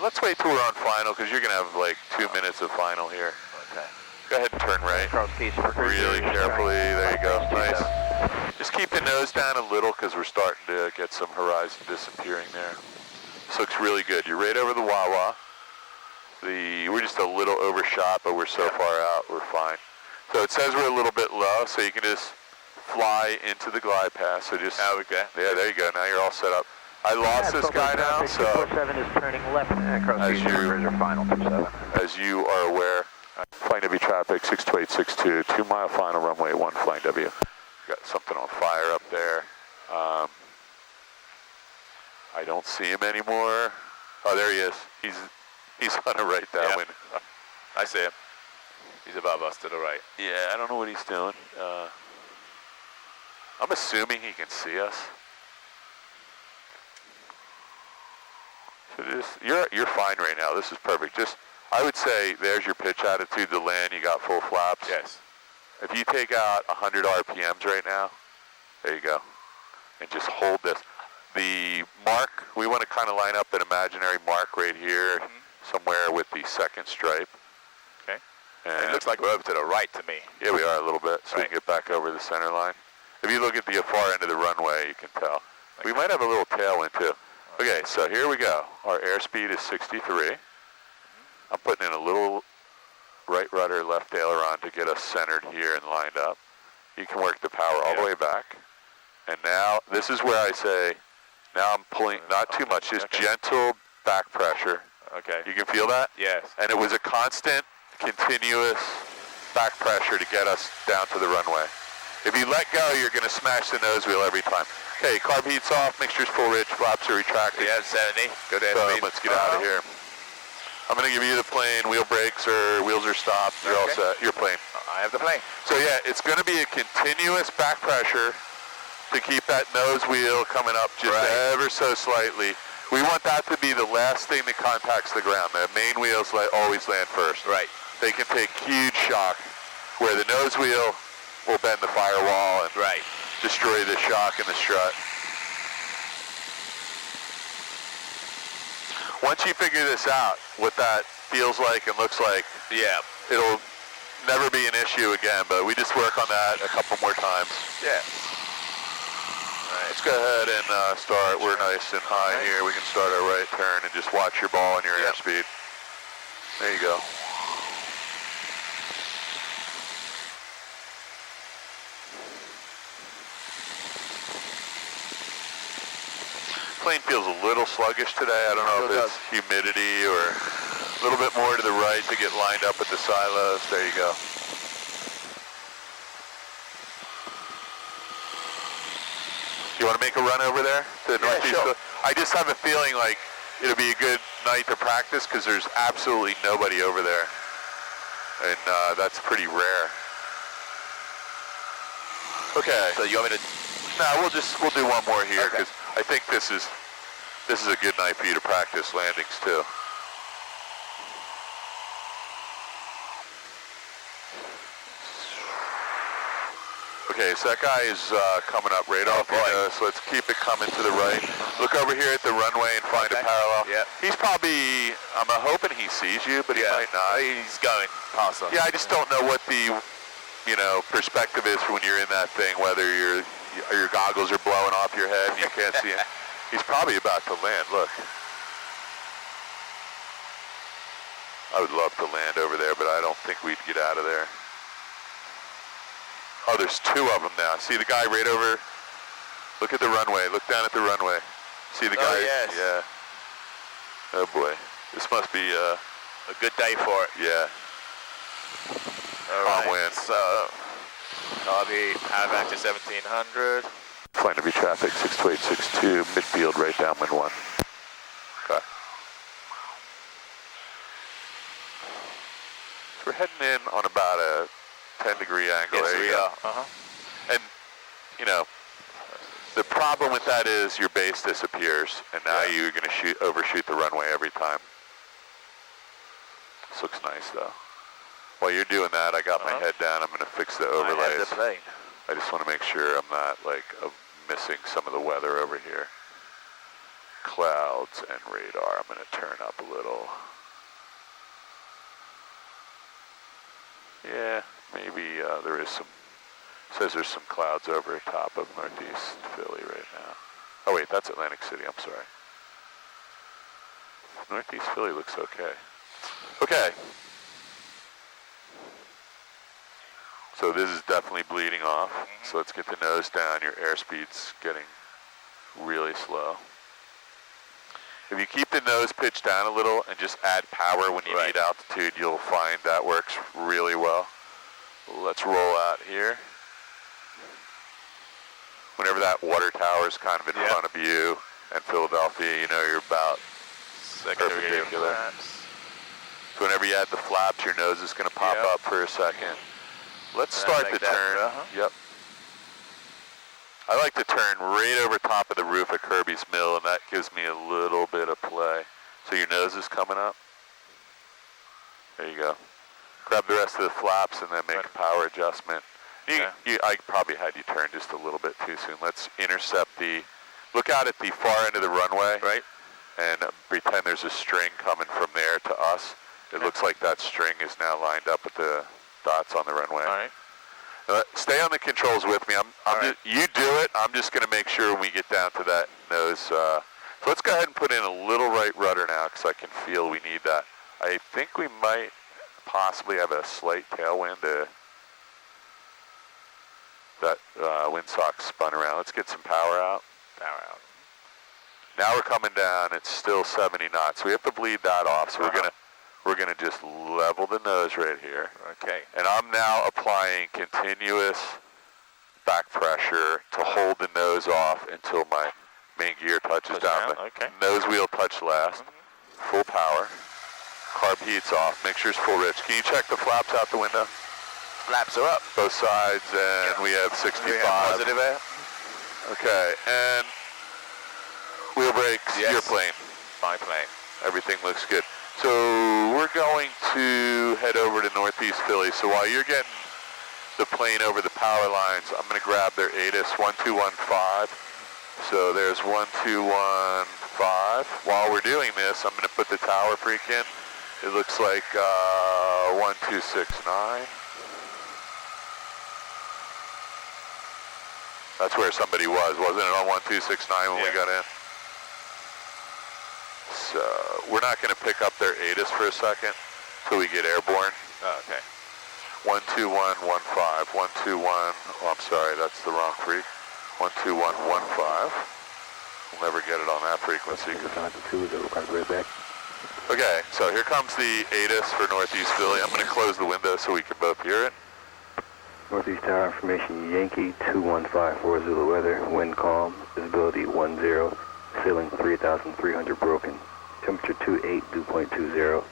Let's wait till we're on final, because you're going to have like 2 minutes of final here. Okay. Go ahead and turn right. Really carefully. There you go. Nice. Just keep the nose down a little, because we're starting to get some horizon disappearing there. This looks really good. You're right over the Wawa. We're just a little overshot, but we're so far out, we're fine. So it says we're a little bit low, so you can just fly into the glide path. So just, okay. Yeah, there you go. Now you're all set up. I lost this guy now, so 247 is turning left. as you are aware, flying W traffic, 62862, 2 mile final, runway 1, flying W. Got something on fire up there. I don't see him anymore. Oh, there he is. He's on the right downwind. Yeah. I see him. He's above us to the right. Yeah, I don't know what he's doing. I'm assuming he can see us. So you're fine right now. This is perfect. I would say there's your pitch attitude to land. You got full flaps. Yes. If you take out 100 RPMs right now, there you go, and just hold this. The mark, we want to kind of line up an imaginary mark right here, somewhere with the second stripe. Okay. And it looks like we're over to the right to me. Yeah, we are a little bit, so we Right. can get back over the center line. If you look at the far end of the runway, you can tell. Okay. We might have a little tailwind too. Okay, so here we go. Our airspeed is 63. I'm putting in a little right rudder, left aileron to get us centered here and lined up. You can work the power all the way back. And now, this is where I say, now I'm pulling, not too much, just gentle back pressure. Okay. You can feel that? Yes. And it was a constant, continuous back pressure to get us down to the runway. If you let go, you're going to smash the nose wheel every time. Okay, carb heat's off, mixture's full rich, flaps are retracted. Yeah, 70. Go to Boom, airspeed. let's get out of here. I'm going to give you the plane, wheel brakes or wheels are stopped, you're all set, your plane. I have the plane. So yeah, it's going to be a continuous back pressure to keep that nose wheel coming up just ever so slightly. We want that to be the last thing that contacts the ground. The main wheels always land first. Right. They can take huge shock where the nose wheel will bend the firewall and destroy the shock and the strut. Once you figure this out, what that feels like and looks like, it'll never be an issue again, but we just work on that a couple more times. Yeah. Let's go ahead and start. We're nice and high here. We can start our right turn and just watch your ball and your airspeed. There you go. Plane feels a little sluggish today. I don't know if it's humidity or a little bit more to the right to get lined up at the silos. There you go. You want to make a run over there to the northeast? Sure. I just have a feeling like it'll be a good night to practice because there's absolutely nobody over there, and that's pretty rare. Okay. So you want me to? No, we'll do one more here because I think this is a good night for you to practice landings too. Okay, so that guy is coming up right off your nose, so let's keep it coming to the right. Look over here at the runway and find a parallel. Yeah. He's probably, I'm hoping he sees you, but he might not. He's going past us. Yeah, I just don't know what the, perspective is for when you're in that thing, whether your goggles are blowing off your head and you can't see it. He's probably about to land, look. I would love to land over there, but I don't think we'd get out of there. Oh, there's two of them now. See the guy right over? Look at the runway. Look down at the runway. See the guy? Oh, yes. Yeah. Oh, boy. This must be a good day for it. Yeah. All Calm wind. So, I'll be power back to 1700. Flight to be traffic 62862, midfield right downwind 1. Okay. So we're heading in on about a 10-degree angle. Yes, there you we go. are. And, the problem with that is your base disappears, and now you're going to overshoot the runway every time. This looks nice, though. While you're doing that, I got my head down. I'm going to fix the overlays. I have the plane. I just want to make sure I'm not, missing some of the weather over here. Clouds and radar. I'm going to turn up a little. Yeah, maybe there is some, says there's some clouds over top of Northeast Philly right now. Oh wait, that's Atlantic City, I'm sorry. Northeast Philly looks okay. Okay. So this is definitely bleeding off. So let's get the nose down. Your airspeed's getting really slow. If you keep the nose pitched down a little and just add power when you need altitude, you'll find that works really well. Let's roll out here. Whenever that water tower is kind of in front of you and Philadelphia, you're about perpendicular. So whenever you add the flaps, your nose is going to pop up for a second. Let's start the turn. Yep. I like to turn right over top of the roof at Kirby's Mill, and that gives me a little bit of play. So your nose is coming up. There you go. Grab the rest of the flaps and then make a power adjustment. I probably had you turn just a little bit too soon. Let's intercept look out at the far end of the runway, and pretend there's a string coming from there to us, It looks like that string is now lined up with the dots on the runway. All right. Stay on the controls with me. Right. You do it. I'm just going to make sure when we get down to that nose. So let's go ahead and put in a little right rudder now because I can feel we need that. I think we might possibly have a slight tailwind. That windsock spun around. Let's get some power out. Power out. Now we're coming down. It's still 70 knots. So we have to bleed that off. So we're gonna just level the nose right here. Okay. And I'm now applying continuous back pressure to hold the nose off until my main gear touches down. Okay. Nose wheel touch last. Full power. Carb heat's off. Mixture's full rich. Can you check the flaps out the window? Flaps are up. Both sides, and we have 65. Positive air. Okay, and wheel brakes, Yes. your plane. My plane. Everything looks good. So we're going to head over to Northeast Philly. So while you're getting the plane over the power lines, I'm going to grab their ATIS 1215. So there's 1215. While we're doing this, I'm going to put the tower freak in. It looks like 1269. That's where somebody was, wasn't it, on 1269 when we got in? So we're not going to pick up their ATIS for a second until we get airborne. Oh, okay. 12115, 121, oh, I'm sorry, that's the wrong freak. 12115. We'll never get it on that frequency. Okay, so here comes the ATIS for Northeast Philly. I'm going to close the window so we can both hear it. Northeast Tower information, Yankee 215 Zulu weather, wind calm, visibility 10, ceiling 3,300 broken, temperature 28, dew point 20,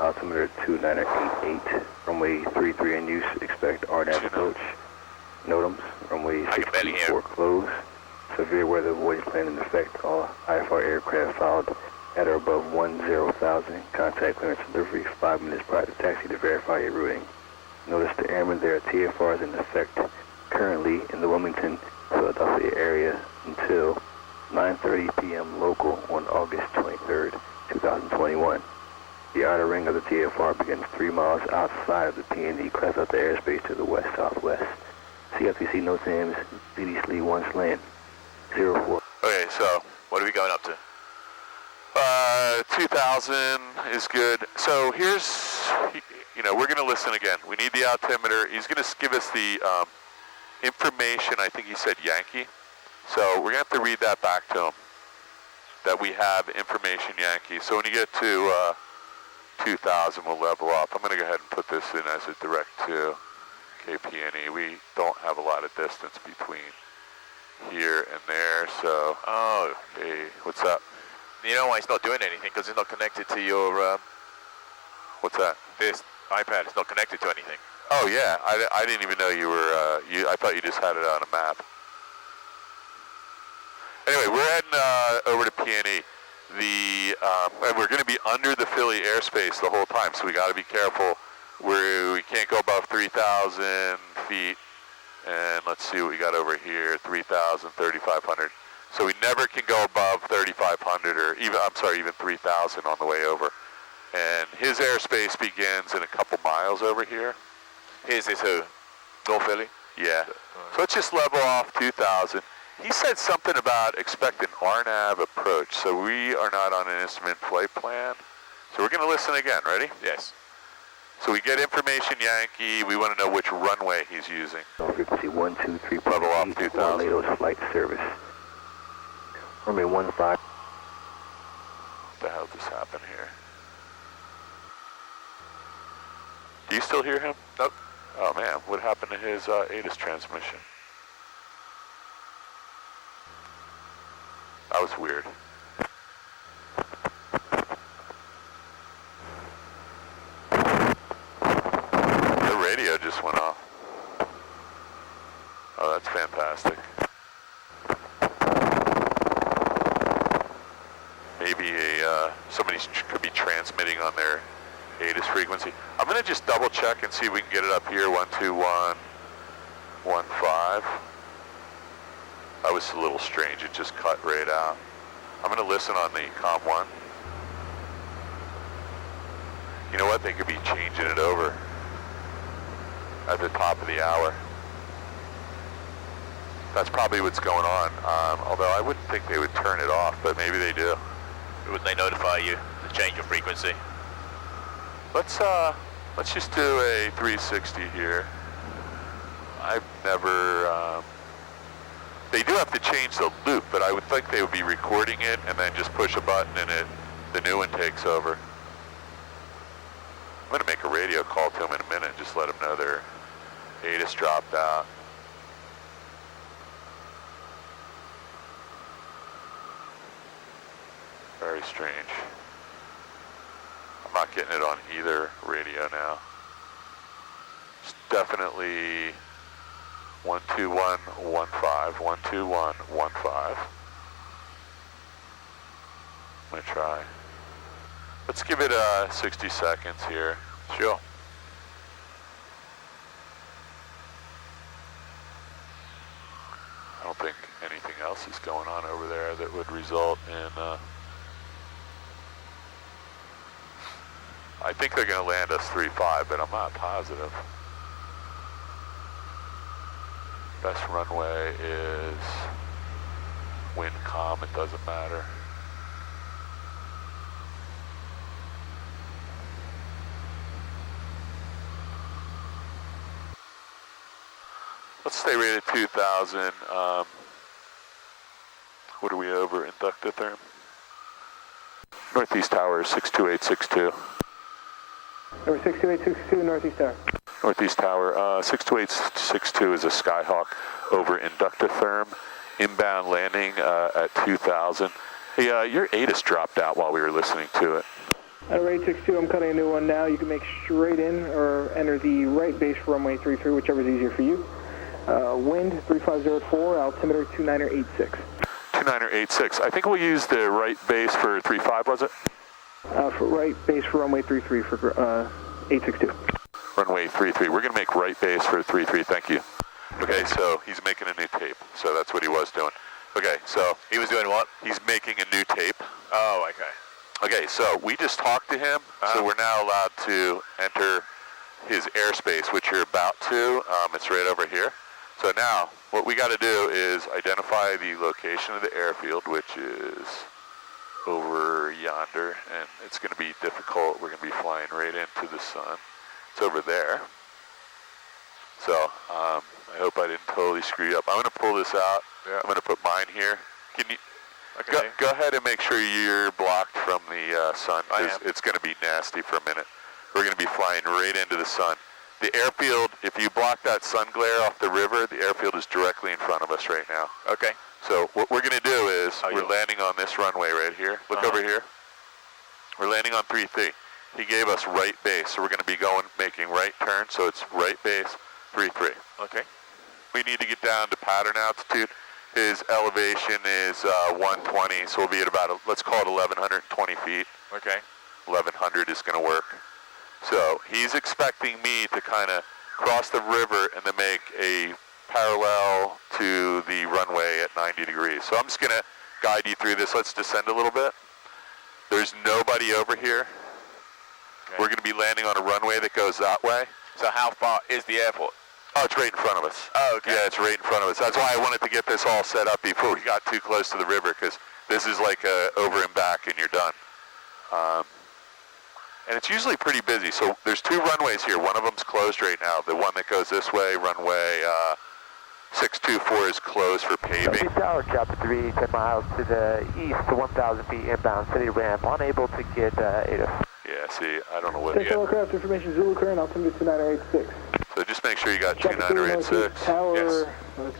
altimeter 2988, runway 33 in use, expect RNAV approach, NOTAMs, runway 64 closed, severe weather avoidance plan in effect, all IFR aircraft filed at or above 10,000, contact clearance delivery 5 minutes prior to taxi to verify your routing. Notice the airmen, there are TFRs in effect currently in the Wilmington, Philadelphia area until 9:30 p.m. local on August 23rd, 2021. The outer ring of the TFR begins 3 miles outside of the PNE, class out the airspace to the west-southwest. CFTC no SAMs, ZD SLE 1 slant, 04. Okay, so What are we going up to? 2000 is good. So here's, we're going to listen again. We need the altimeter. He's going to give us the information. I think he said Yankee. So we're going to have to read that back to him, that we have information Yankee. So when you get to 2000, we'll level up. I'm going to go ahead and put this in as a direct to KPNE. We don't have a lot of distance between here and there, so... Oh. Hey, what's up? You know why it's not doing anything? Because it's not connected to your... What's that? This iPad is not connected to anything. Oh, yeah. I didn't even know you were... I thought you just had it on a map. Anyway, we're heading over to PNE. And we're going to be under the Philly airspace the whole time, so we got to be careful. We can't go above 3,000 feet. And let's see what we got over here, 3,000, 3,500. So we never can go above 3,500 or even 3,000 on the way over. And his airspace begins in a couple miles over here. Here's this who? North Philly? Yeah. So let's just level off 2,000. He said something about expect an RNAV approach. So we are not on an instrument flight plan. So we're going to listen again. Ready? Yes. So we get information Yankee. We want to know which runway he's using. Frequency 123. Level off 2,000. Tornado's flight service. Runway 15. What the hell just happened here? Do you still hear him? Nope. Oh man, what happened to his ATIS transmission? That was weird. The radio just went off. Oh, that's fantastic. Maybe somebody could be transmitting on their ATIS frequency. I'm going to just double check and see if we can get it up here, 12115. That was a little strange, it just cut right out. I'm going to listen on the COM1. You know what? They could be changing it over at the top of the hour. That's probably what's going on. Although I wouldn't think they would turn it off, but maybe they do. Would they notify you to change your frequency? Let's just do a 360 here. I've never. They do have to change the loop, but I would think they would be recording it and then just push a button and the new one takes over. I'm going to make a radio call to them in a minute and just let them know their ATIS dropped out. Very strange. I'm not getting it on either radio now. It's definitely 12115, 12115. I'm gonna try. Let's give it 60 seconds here. Sure. I don't think anything else is going on over there that would result in I think they're going to land us 3-5, but I'm not positive. Best runway is wind calm, it doesn't matter. Let's stay rated 2,000. What are we over? Inductotherm? Northeast Tower 62862. Number 62862, Northeast Tower. Northeast Tower, 62862 is a Skyhawk over Inductotherm, inbound landing at 2,000. Hey, your ATIS dropped out while we were listening to it. Number 862, I'm cutting a new one now. You can make straight in or enter the right base for runway 33, whichever is easier for you. Wind 3504, altimeter 2986. 2986. I think we'll use the right base for 35, was it? For right base for runway 33 for 862. Runway 33. We're going to make right base for 33. Thank you. Okay, so he's making a new tape. So that's what he was doing. Okay, so he was doing what? He's making a new tape. Oh, okay. Okay, so we just talked to him, so we're now allowed to enter his airspace, which you're about to. It's right over here. So now, what we got to do is identify the location of the airfield, which is over yonder, and it's going to be difficult. We're going to be flying right into the sun. It's over there. So, I hope I didn't totally screw you up. I'm going to pull this out. Yeah. I'm going to put mine here. Can you... Okay. Go ahead and make sure you're blocked from the sun, because it's going to be nasty for a minute. We're going to be flying right into the sun. The airfield, if you block that sun glare off the river, the airfield is directly in front of us right now. Okay. So what we're going to do is we're landing on this runway right here. Look over here. We're landing on 3-3. He gave us right base, so we're going to be making right turn, so it's right base, 3-3. Okay. We need to get down to pattern altitude. His elevation is 120, so we'll be at about, let's call it 1,120 feet. Okay. 1,100 is going to work. So he's expecting me to kind of cross the river and then make a parallel to the runway at 90 degrees. So I'm just going to guide you through this. Let's descend a little bit. There's nobody over here. Okay. We're going to be landing on a runway that goes that way. So how far is the airport? Oh, it's right in front of us. Oh, okay. Yeah, it's right in front of us. That's why I wanted to get this all set up before we got too close to the river, because this is like over and back and you're done. And it's usually pretty busy. So there's two runways here. One of them's closed right now. The one that goes this way, runway 624, is closed for paving. Tower, chapter 3, 10 miles to the east to 1,000 feet inbound city ramp. Unable to get ATIS. Yeah, see, I don't know what Central aircraft information, Zulu current, altimeter 2986. So just make sure you got 2986. Tower, yes.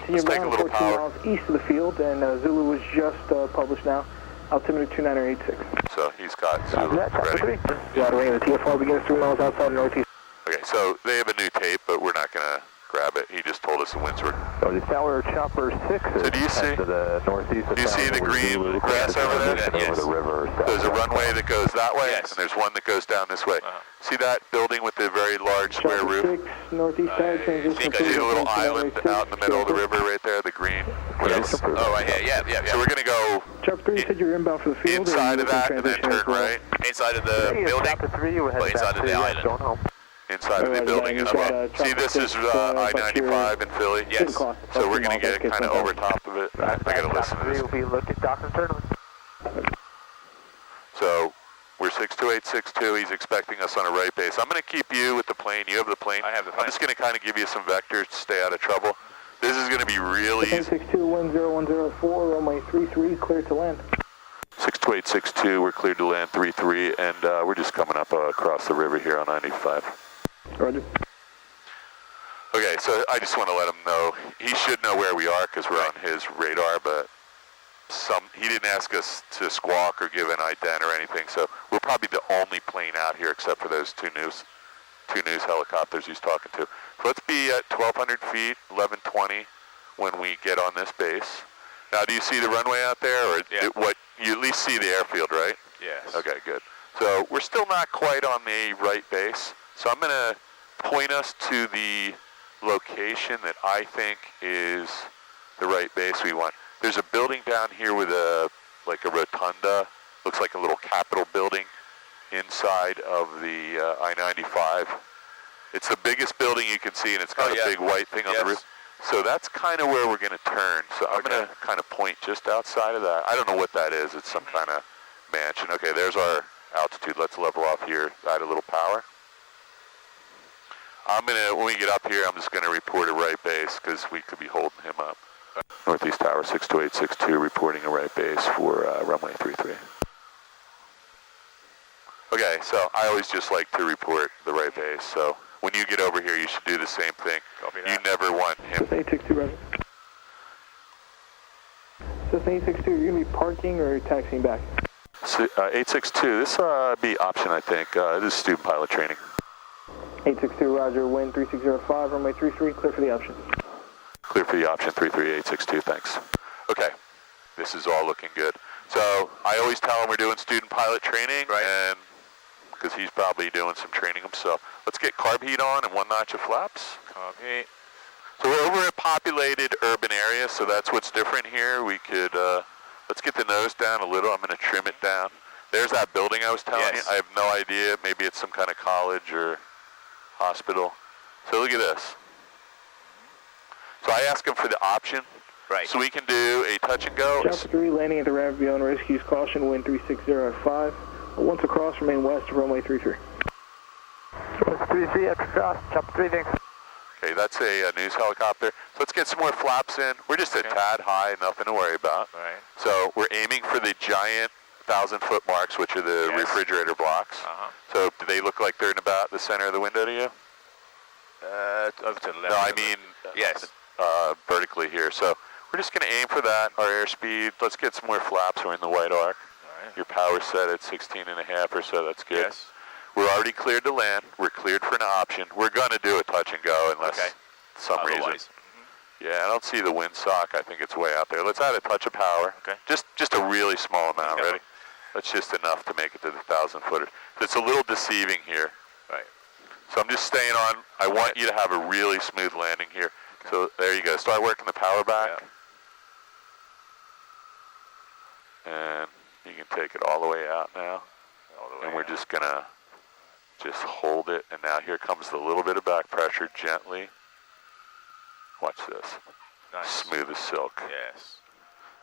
Let's take a little 14 power. miles east of the field, and Zulu was just published now. Altimeter 2986. So he's got Zulu ready. Yeah, the range of the TFR begins 3 miles outside northeast. Okay, so they have a new tape, but we're not going to grab it. He just told us the winds were. So the tower chopper 6 is So do you see? to the northeast of Do you see the green grass over there? Over the river. There's a runway that goes that way, Yes. and there's one that goes down this way. See that building with the very large square Chopper roof? 6, northeast tower transition. think I See the approved little at island 10:06, out in the middle of the river right there, the green? What else? Oh, right here. Yeah. So we're going to go Chopper 3, you said you're inbound for the field. or inside you of that and then transition turn as well? right. Inside of the building. Chopper 3, you were headed inside back of the to island. going home. Inside of the building as well. See, this is I-95 in Philly? Yes. So we're going to get kind of over top of it. I got to listen to Chopper 3 this. will be looking dock internally. So we're 62862. He's expecting us on a right base. I'm going to keep you with the plane. You have the plane. I have the I'm plane. just going to kind of give you some vectors to stay out of trouble. This is going to be really easy. 1062, 10104, runway 33, clear to land. 62862, we're cleared to land 33, and we're just coming up across the river here on I-95. Roger. Okay, so I just want to let him know. He should know where we are because we're on his radar, but he didn't ask us to squawk or give an ident or anything, so we're probably the only plane out here except for those two news helicopters he's talking to. So let's be at 1,200 feet, 1120, when we get on this base. Now, do you see the runway out there, or you at least see the airfield, right? Yes. Okay, good. So we're still not quite on the right base, so I'm going to point us to the location that I think is the right base we want. There's a building down here with like a rotunda, looks like a little Capitol building inside of the I-95. It's the biggest building you can see, and it's got a big white thing on the roof. So that's kind of where we're going to turn. So I'm going to kind of point just outside of that. I don't know what that is. It's some kind of mansion. Okay, there's our altitude. Let's level off here, add a little power. When we get up here, I'm just going to report a right base because we could be holding him up. Northeast Tower 62862 reporting a right base for runway 33. Okay, so I always just like to report the right base. So when you get over here, you should do the same thing. Copy You that. never want him. Cessna 862, Roger. Cessna 862, you're going to be parking or taxiing back? So, 862, this be option, I think. This is student pilot training. 862, Roger, wind 3605, runway 33, clear for the option. Clear for the option 33862, thanks. Okay, this is all looking good. So I always tell him we're doing student pilot training, and because he's probably doing some training himself. Let's get carb heat on and 1 notch of flaps. Carb heat. So we're over a populated urban area, so that's what's different here. We could, let's get the nose down a little. I'm going to trim it down. There's that building I was telling you. I have no idea. Maybe it's some kind of college or hospital. So look at this. So I asked him for the option. Right. So we can do a touch and go. Chopper 3, landing at the ramp beyond rescues, caution, wind 36005. Once across, remain west of runway 33. 33 after cross, Chopper 3, thanks. Okay, that's a news helicopter. So let's get some more flaps in. We're just a tad high, nothing to worry about. Right. So we're aiming for the giant 1,000-foot marks, which are the refrigerator blocks. So do they look like they're in about the center of the window to you? Over to the left. No, I mean vertically here. So we're just going to aim for that. Our airspeed. Let's get some more flaps. We're in the white arc. Your power set at 16.5 or so. That's good. Yes. We're already cleared to land. We're cleared for an option. We're going to do a touch and go unless some reason. Yeah, I don't see the windsock. I think it's way out there. Let's add a touch of power. Okay. Just a really small amount. Ready? That's just enough to make it to the 1,000-footer. It's a little deceiving here. Right. So I'm just staying on. I want you to have a really smooth landing here. So there you go. Start working the power back. And you can take it all the way out now. And we're just going to just hold it. And now here comes the little bit of back pressure gently. Watch this. Nice. Smooth as silk. Yes.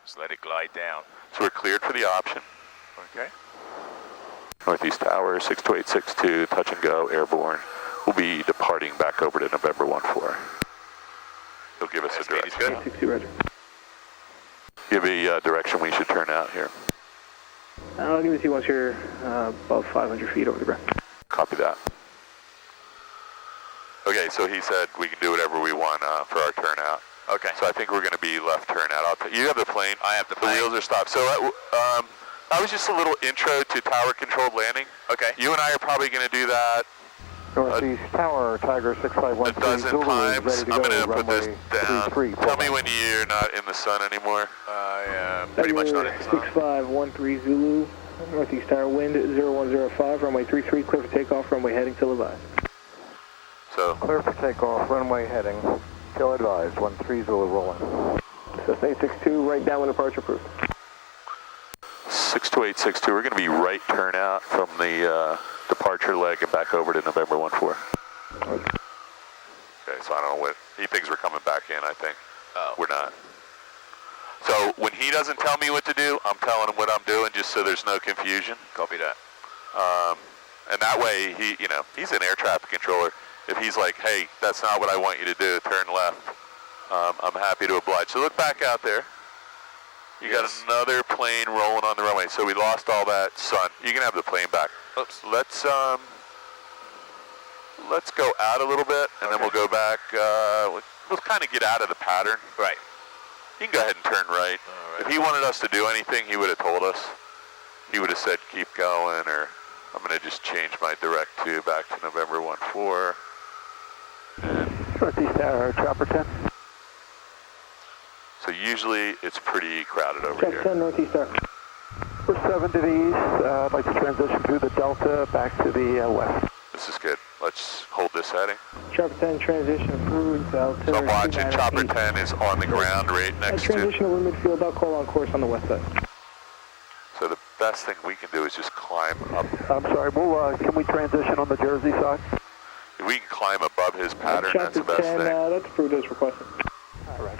Just let it glide down. So we're cleared for the option. Okay. Northeast Tower, 62862, touch and go, airborne. We'll be departing back over to November 14. He'll give us a direction. Good. 862, Roger. Give a direction we should turn out here. I'll give it to you once you're above 500 feet over the ground. Copy that. Okay, so he said we can do whatever we want for our turnout. Okay. So I think we're going to be left turnout. You have the plane. I have the plane. The wheels are stopped. So that was just a little intro to tower-controlled landing. Okay. You and I are probably going to do that Northeast Tower, Tiger 6513 a dozen Zulu times. is ready to I'm go. going to put this down. 33, Tell me when you're not in the sun anymore. Pretty much not in the sun. 6513 Zulu, Northeast Tower, wind 0105, runway 33, clear for takeoff, runway heading till advised. So Clear for takeoff, runway heading. Till advised, 13 Zulu rolling. Cessna 862, right downwind departure approved. 62862, we're going to be right turnout from the departure leg and back over to November 14. Okay, so I don't know what, he thinks we're coming back in, I think. Oh. We're not. So when he doesn't tell me what to do, I'm telling him what I'm doing just so there's no confusion. Copy that. And that way, he's an air traffic controller. If he's like, hey, that's not what I want you to do, turn left, I'm happy to oblige. So look back out there. You got another plane rolling on the runway. So we lost all that sun. You can have the plane back. Oops. Let's go out a little bit, and then we'll go back. We'll kind of get out of the pattern. Right. You can go ahead and turn right. If he wanted us to do anything, he would have told us. He would have said, keep going, or I'm going to just change my direct to back to November 14. Northeast Tower, Chopper 10. So usually it's pretty crowded over Chopper here. 10, Northeast Tower. We're 7 to the east. I'd like to transition through the Delta back to the west. This is good. Let's hold this heading. Chopper 10, transition approved. So I'm watching. Chopper 10 is on the ground right next to. Transition over midfield, I'll call on course on the west side. So the best thing we can do is just climb up. I'm sorry, can we transition on the Jersey side? If we can climb above his pattern, that's the best Chopper 10, thing. that's approved as requested. All right.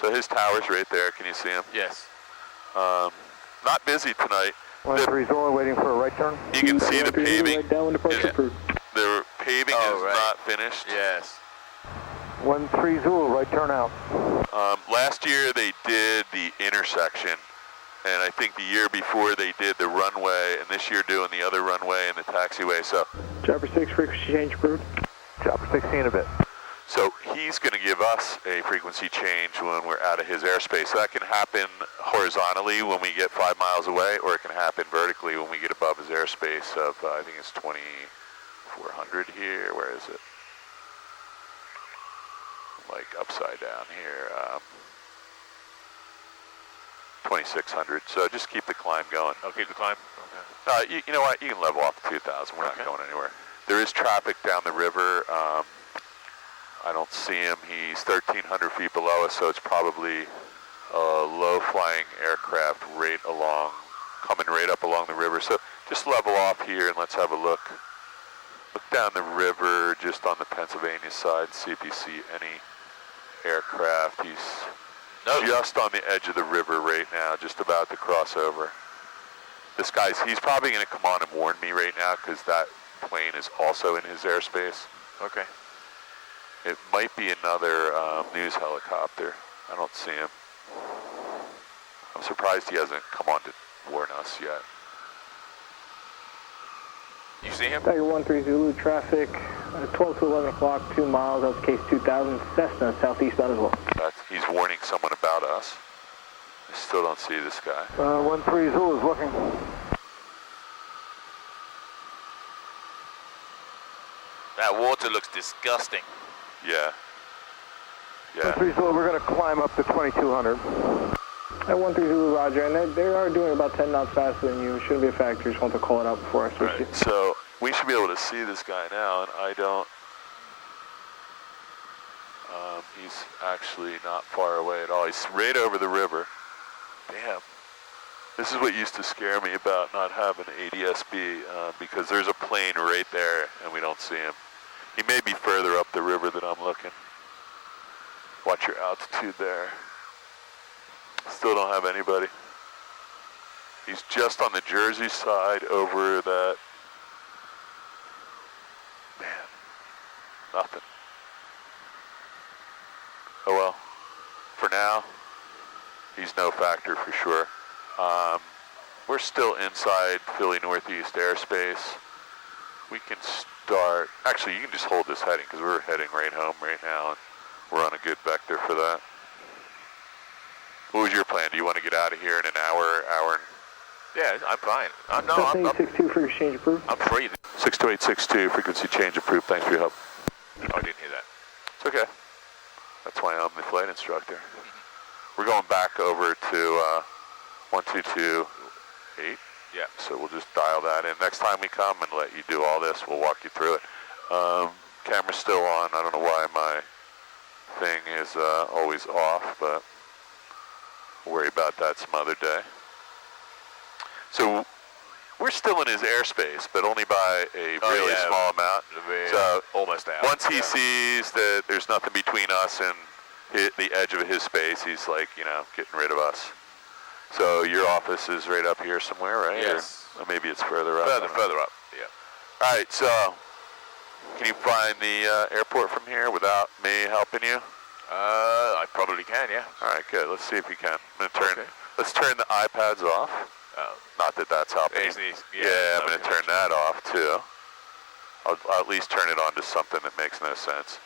So his tower's right there. Can you see him? Yes. Not busy tonight. 13 Zulu waiting for a right turn. You can see the paving. Right downwind departure approved. The paving is not finished. Yes. 13 Zulu, right turn out. Last year they did the intersection, and I think the year before they did the runway, and this year doing the other runway and the taxiway. So Chopper 6, frequency change approved. Chopper 16 a bit. So he's going to give us a frequency change when we're out of his airspace. So that can happen horizontally when we get 5 miles away, or it can happen vertically when we get above his airspace of, I think it's 2,400 here. Where is it? Like upside down here. 2,600. So just keep the climb going. Oh, keep the climb? Okay. You know what? You can level off to 2,000. We're not going anywhere. There is traffic down the river. I don't see him. He's 1,300 feet below us, so it's probably a low-flying aircraft coming right up along the river. So just level off here and let's have a look. Look down the river just on the Pennsylvania side, see if you see any aircraft. He's just on the edge of the river right now, just about to cross over. This guy's, he's probably going to come on and warn me right now because that plane is also in his airspace. Okay. It might be another news helicopter. I don't see him. I'm surprised he hasn't come on to warn us yet. You see him? Tiger 13 Zulu, traffic 12 to 11 o'clock, 2 miles, that's case 2000, Cessna, southeastbound as well. He's warning someone about us. I still don't see this guy. 13 Zulu is looking. That water looks disgusting. Yeah. 13 Zulu, we're going to climb up to 2,200. At 13 Zulu, roger, and they are doing about 10 knots faster than you. It shouldn't be a factor, just want to call it out before I switch you. So we should be able to see this guy now, and I don't. He's actually not far away at all. He's right over the river. Damn. This is what used to scare me about not having ADS-B, because there's a plane right there, and we don't see him. He may be further up the river than I'm looking. Watch your altitude there. Still don't have anybody. He's just on the Jersey side over that. Man, nothing. Oh well, for now, he's no factor for sure. We're still inside Philly Northeast airspace. We can start, actually you can just hold this heading because we're heading right home right now and we're on a good vector for that. What was your plan? Do you want to get out of here in an hour, hour? Yeah, I'm fine. No, I'm 782 for exchange approved. I'm free. 62862, frequency change approved. Thanks for your help. Oh, I didn't hear that. It's okay. That's why I'm the flight instructor. We're going back over to 1228. Yeah. So we'll just dial that in. Next time we come and let you do all this, we'll walk you through it. Camera's still on. I don't know why my thing is always off, but we'll worry about that some other day. So we're still in his airspace, but only by a really small amount. So almost out. Once he sees that there's nothing between us and the edge of his space, he's like, you know, getting rid of us. So your office is right up here somewhere, right? Yes. Or maybe it's further up. Further up, yeah. All right, so can you find the airport from here without me helping you? I probably can, yeah. All right, good. Let's see if you can. Let's turn the iPads off. Not that that's helping. Yeah, I'm going to turn that off too. I'll at least turn it on to something that makes no sense.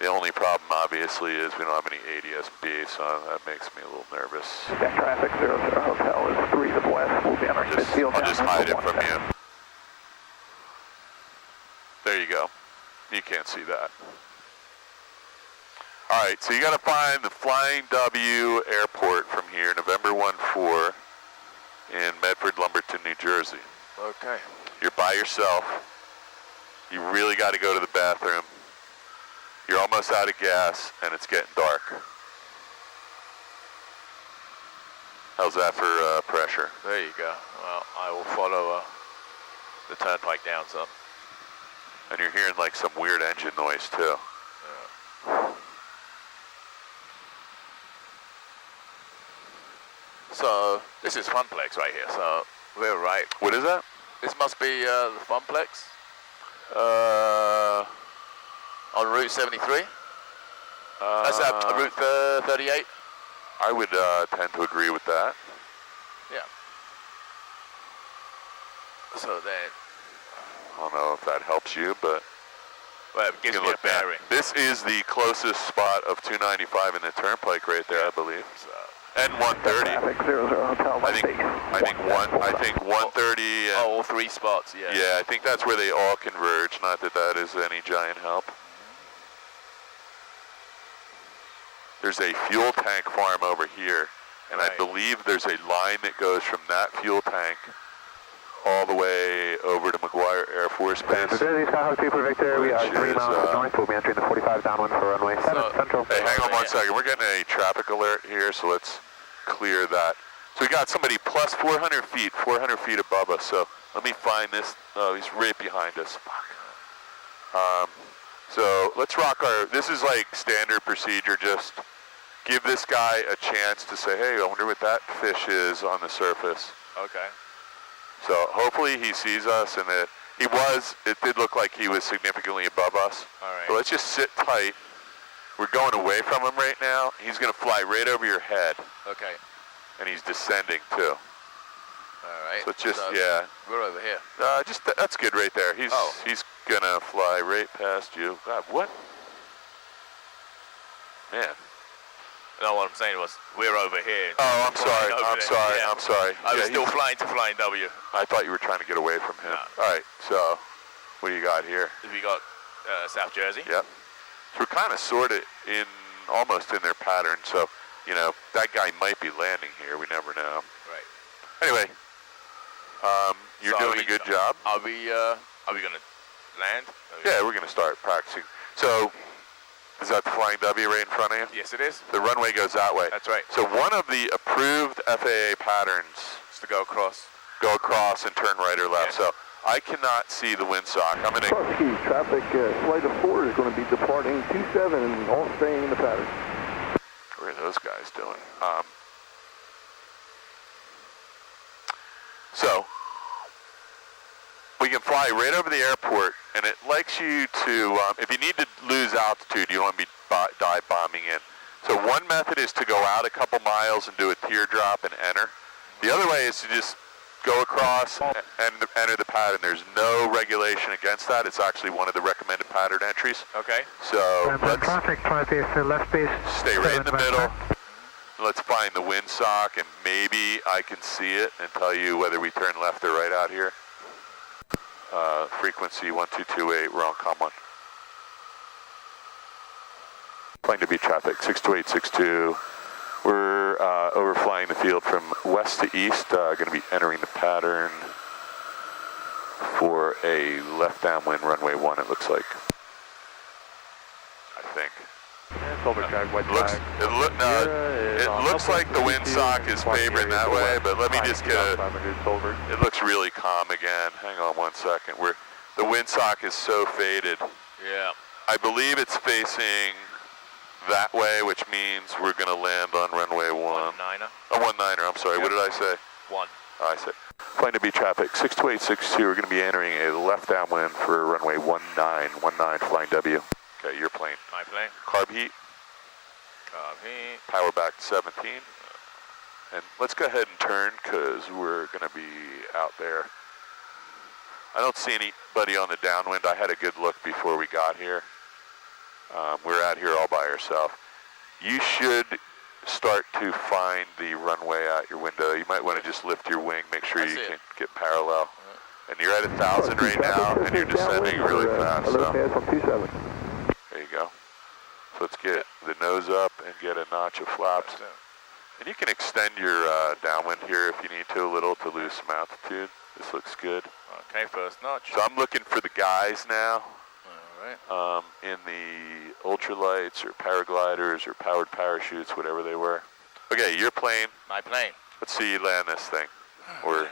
The only problem, obviously, is we don't have any ADS-B, so that makes me a little nervous. That traffic 00 Hotel is 3 to the west. We'll be on our midfield. I'll just hide it from you. There you go. You can't see that. All right, so you got to find the Flying W airport from here, November 14 in Medford, Lumberton, New Jersey. Okay. You're by yourself. You really got to go to the bathroom. You're almost out of gas, and it's getting dark. How's that for pressure? There you go. Well, I will follow the turnpike down some. And you're hearing like some weird engine noise too. So this is Funplex right here. So we're right. What is that? This must be the Funplex on Route 73. That's Route 38. I would tend to agree with that. Yeah. So then, I don't know if that helps you, but well, it gives me a bearing. This is the closest spot of 295 in the turnpike right there, I believe. So, and 130. Traffic 00 Hotel. I think 130. And, all three spots. Yeah. Yeah, I think that's where they all converge. Not that that is any giant help. There's a fuel tank farm over here, and I believe there's a line that goes from that fuel tank all the way over to McGuire Air Force Base. New Jersey, Skyhawk 2 for Victor. We are 3 miles north. We'll be entering the 45 downwind for runway 7 Central. Hey, hang on 1 second. We're getting a traffic alert here, so let's clear that. So we got somebody plus 400 feet above us. So let me find this. Oh, he's right behind us. Fuck. So let's rock our. This is like standard procedure. Just give this guy a chance to say, hey, I wonder what that fish is on the surface. Okay. So hopefully he sees us, and it did look like he was significantly above us. All right. So let's just sit tight. We're going away from him right now. He's going to fly right over your head. Okay. And he's descending too. All right. So it's just, so yeah. We're over here. That's good right there. He's going to fly right past you. God, what? Man. No, what I'm saying was, we're over here. Oh, I'm sorry. I'm sorry. I was still flying to Flying W. I thought you were trying to get away from him. No. All right, so what do you got here? We got South Jersey. Yep. So we're kind of sorted almost in their pattern. So, you know, that guy might be landing here. We never know. Right. Anyway, you're doing a good job. Are we going to land? Yeah, we're going to start practicing. So, is that the Flying W right in front of you? Yes, it is. The runway goes that way. That's right. So one of the approved FAA patterns is to go across. Go across and turn right or left. Yeah. So I cannot see the windsock. I'm going to... Husky traffic, flight of 4 is going to be departing 27 and all staying in the pattern. What are those guys doing? So we can fly right over the airport, and it likes you to, if you need to lose altitude, you don't want to be dive bombing in. So one method is to go out a couple miles and do a teardrop and enter. The other way is to just go across and enter the pattern. There's no regulation against that. It's actually one of the recommended pattern entries. Okay. So let's traffic, try base, left base. stay right in the middle. Let's find the windsock, and maybe I can see it and tell you whether we turn left or right out here. Frequency 1228, we're on COM 1. Plane to beat traffic, 62862. We're overflying the field from west to east, going to be entering the pattern for a left downwind runway 1, it looks like. I think. It looks like the windsock is favoring that way, but let me just get a... It looks really calm again. Hang on 1 second. The windsock is so faded. Yeah. I believe it's facing that way, which means we're going to land on runway 1. 19er. Oh, 19er, I'm sorry. Yep. What did I say? 1. Oh, I said. Plane to beat traffic, 62862. We're going to be entering a left downwind for runway 19, flying W. Okay, your plane. My plane. Carb heat. Carb heat. Power back to 17. And let's go ahead and turn because we're going to be out there. I don't see anybody on the downwind. I had a good look before we got here. We're out here all by ourselves. You should start to find the runway out your window. You might want to just lift your wing, make sure you can get parallel. And you're at 1,000 right now, and you're descending really fast. So. There you go. So let's get the nose up and get a notch of flaps. And you can extend your downwind here if you need to a little to lose some altitude. This looks good. Okay, first notch. So I'm looking for the guys now. All right. In the ultralights or paragliders or powered parachutes, whatever they were. Okay, your plane. My plane. Let's see you land this thing. Or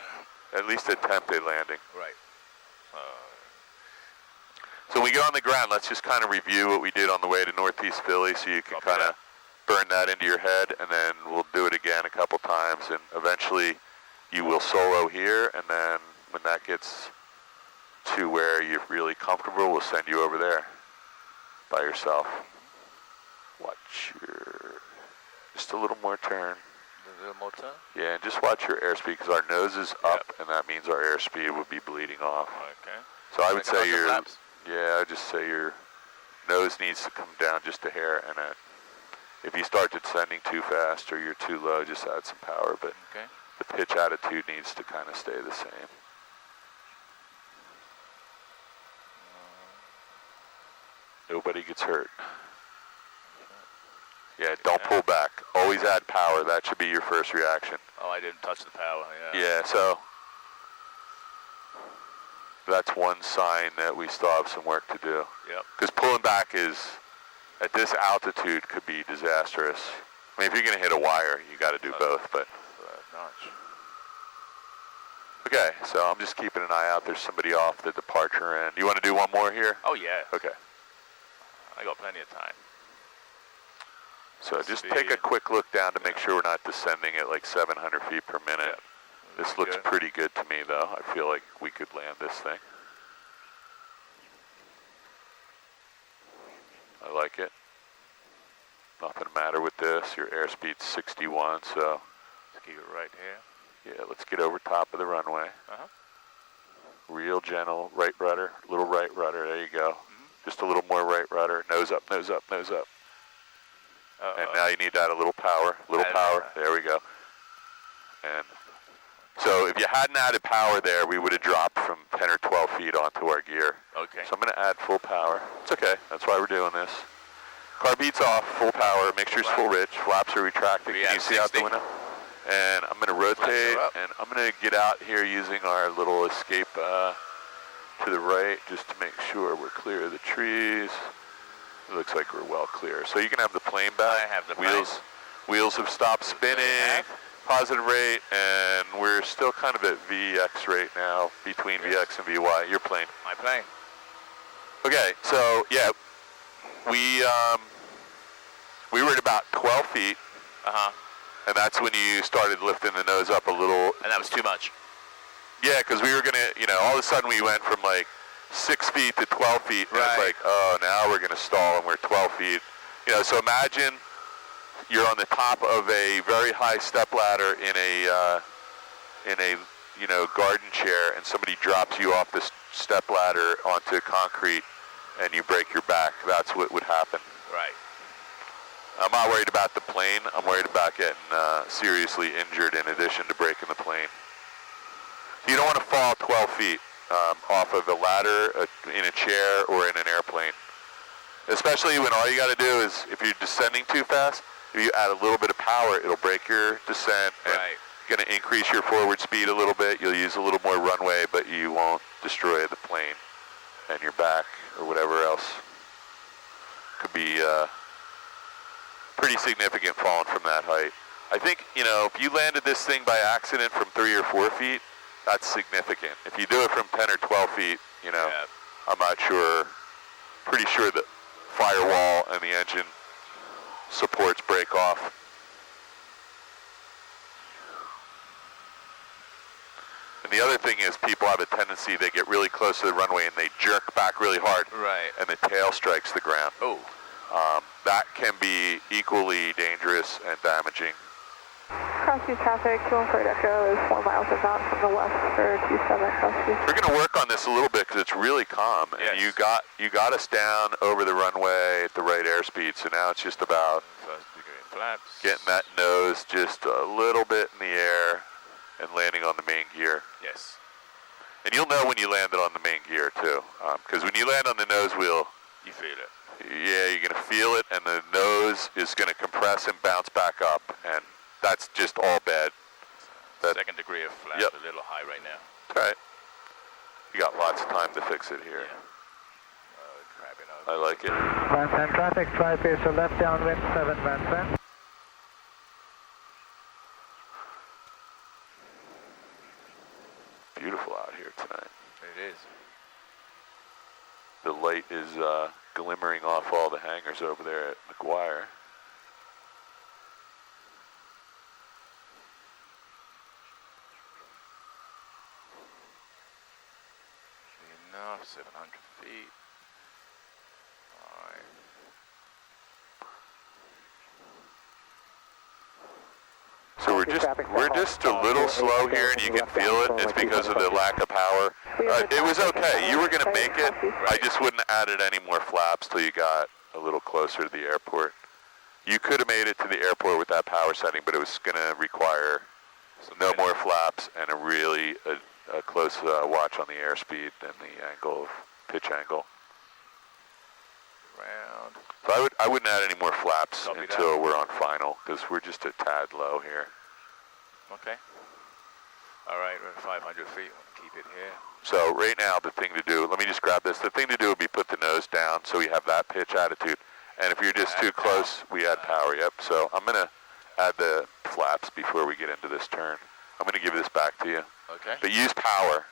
at least attempt a landing. Right. So when we get on the ground, let's just kind of review what we did on the way to Northeast Philly so you can kind of burn that into your head, and then we'll do it again a couple times, and eventually you will solo here, and then when that gets to where you're really comfortable, we'll send you over there by yourself. Watch your, just a little more turn. A little more turn? Yeah, and just watch your airspeed, because our nose is up, and that means our airspeed would be bleeding off. Okay. So I would say your, flaps? yeah, I'd just say your nose needs to come down just a hair, and if you start descending too fast or you're too low, just add some power, but the pitch attitude needs to kind of stay the same. Nobody gets hurt. Yeah, don't pull back. Always add power. That should be your first reaction. Oh, I didn't touch the power, Yeah, so that's one sign that we still have some work to do. Yep. Because pulling back is, at this altitude, could be disastrous. I mean, if you're going to hit a wire, you got to do both, but... Notch. Okay, so I'm just keeping an eye out. There's somebody off the departure end. You want to do one more here? Oh, yeah. Okay. I got plenty of time. So just take a quick look down to make sure we're not descending at like 700 feet per minute. This looks pretty good to me, though. I feel like we could land this thing. I like it. Nothing the matter with this. Your airspeed's 61, so... Let's keep it right here. Yeah, let's get over top of the runway. Real gentle, right rudder, little right rudder, there you go. Just a little more right rudder, nose up, nose up, nose up. And now you need to add a little power, there we go. And so if you hadn't added power there, we would have dropped from 10 or 12 feet onto our gear. Okay. So I'm going to add full power. It's okay, that's why we're doing this. Car beats off, full power, make sure it's full rich, flaps are retracting. Can you see out the window? And I'm going to rotate, and I'm going to get out here using our little escape to the right, just to make sure we're clear of the trees. It looks like we're well clear. So you can have the plane back. I have the Wheels have stopped spinning, positive rate, and we're still kind of at VX rate now, between VX and VY. Your plane. My plane. Okay, so yeah, we were at about 12 feet. And that's when you started lifting the nose up a little. And that was too much. Yeah, because we were going to, all of a sudden we went from like 6 feet to 12 feet. And it's like, oh, now we're going to stall and we're 12 feet. So imagine you're on the top of a very high step ladder in a you know, garden chair and somebody drops you off this step ladder onto concrete and you break your back. That's what would happen. Right. I'm not worried about the plane. I'm worried about getting seriously injured in addition to breaking the plane. You don't want to fall 12 feet off of a ladder, in a chair, or in an airplane. Especially when all you got to do is, if you're descending too fast, if you add a little bit of power, it'll break your descent and going to increase your forward speed a little bit. You'll use a little more runway, but you won't destroy the plane and your back or whatever else. Could be pretty significant falling from that height. I think, you know, if you landed this thing by accident from 3 or 4 feet, that's significant. If you do it from 10 or 12 feet, you know, I'm not sure, pretty sure the firewall and the engine supports break off. And the other thing is people have a tendency, they get really close to the runway and they jerk back really hard. Right. And the tail strikes the ground. Oh. That can be equally dangerous and damaging. Crossview traffic, 214 Echo is 4 miles inbound from the west for 27 Crossview. We're going to work on this a little bit because it's really calm. And you got us down over the runway at the right airspeed, so now it's just about getting that nose just a little bit in the air and landing on the main gear. Yes. And you'll know when you landed on the main gear too, because when you land on the nose wheel, you feel it. Yeah, you're going to feel it, and the nose is going to compress and bounce back up, and that's just all bad. Second degree of flap, a little high right now. Right. You got lots of time to fix it here. I like it. Van traffic, try pace to left downwind, 7 Van. Beautiful out here tonight. It is. The light is glimmering off all the hangars over there at McGuire. Enough, 700 feet. All right. So we're just a little slow here, and you can feel it. It's because of the lack of power. It was okay. You were going to make it. I just wouldn't have added any more flaps till you got a little closer to the airport. You could have made it to the airport with that power setting, but it was going to require no more flaps and a really a close watch on the airspeed and the angle, pitch angle. Round. So I wouldn't add any more flaps until we're on final, because we're just a tad low here. Okay. All right, we're at 500 feet. We'll keep it here. So right now, the thing to do, let me just grab this. The thing to do would be put the nose down so we have that pitch attitude. And if you're just too close, we add power. Yep. So I'm going to add the flaps before we get into this turn. I'm going to give this back to you. Okay. But use power.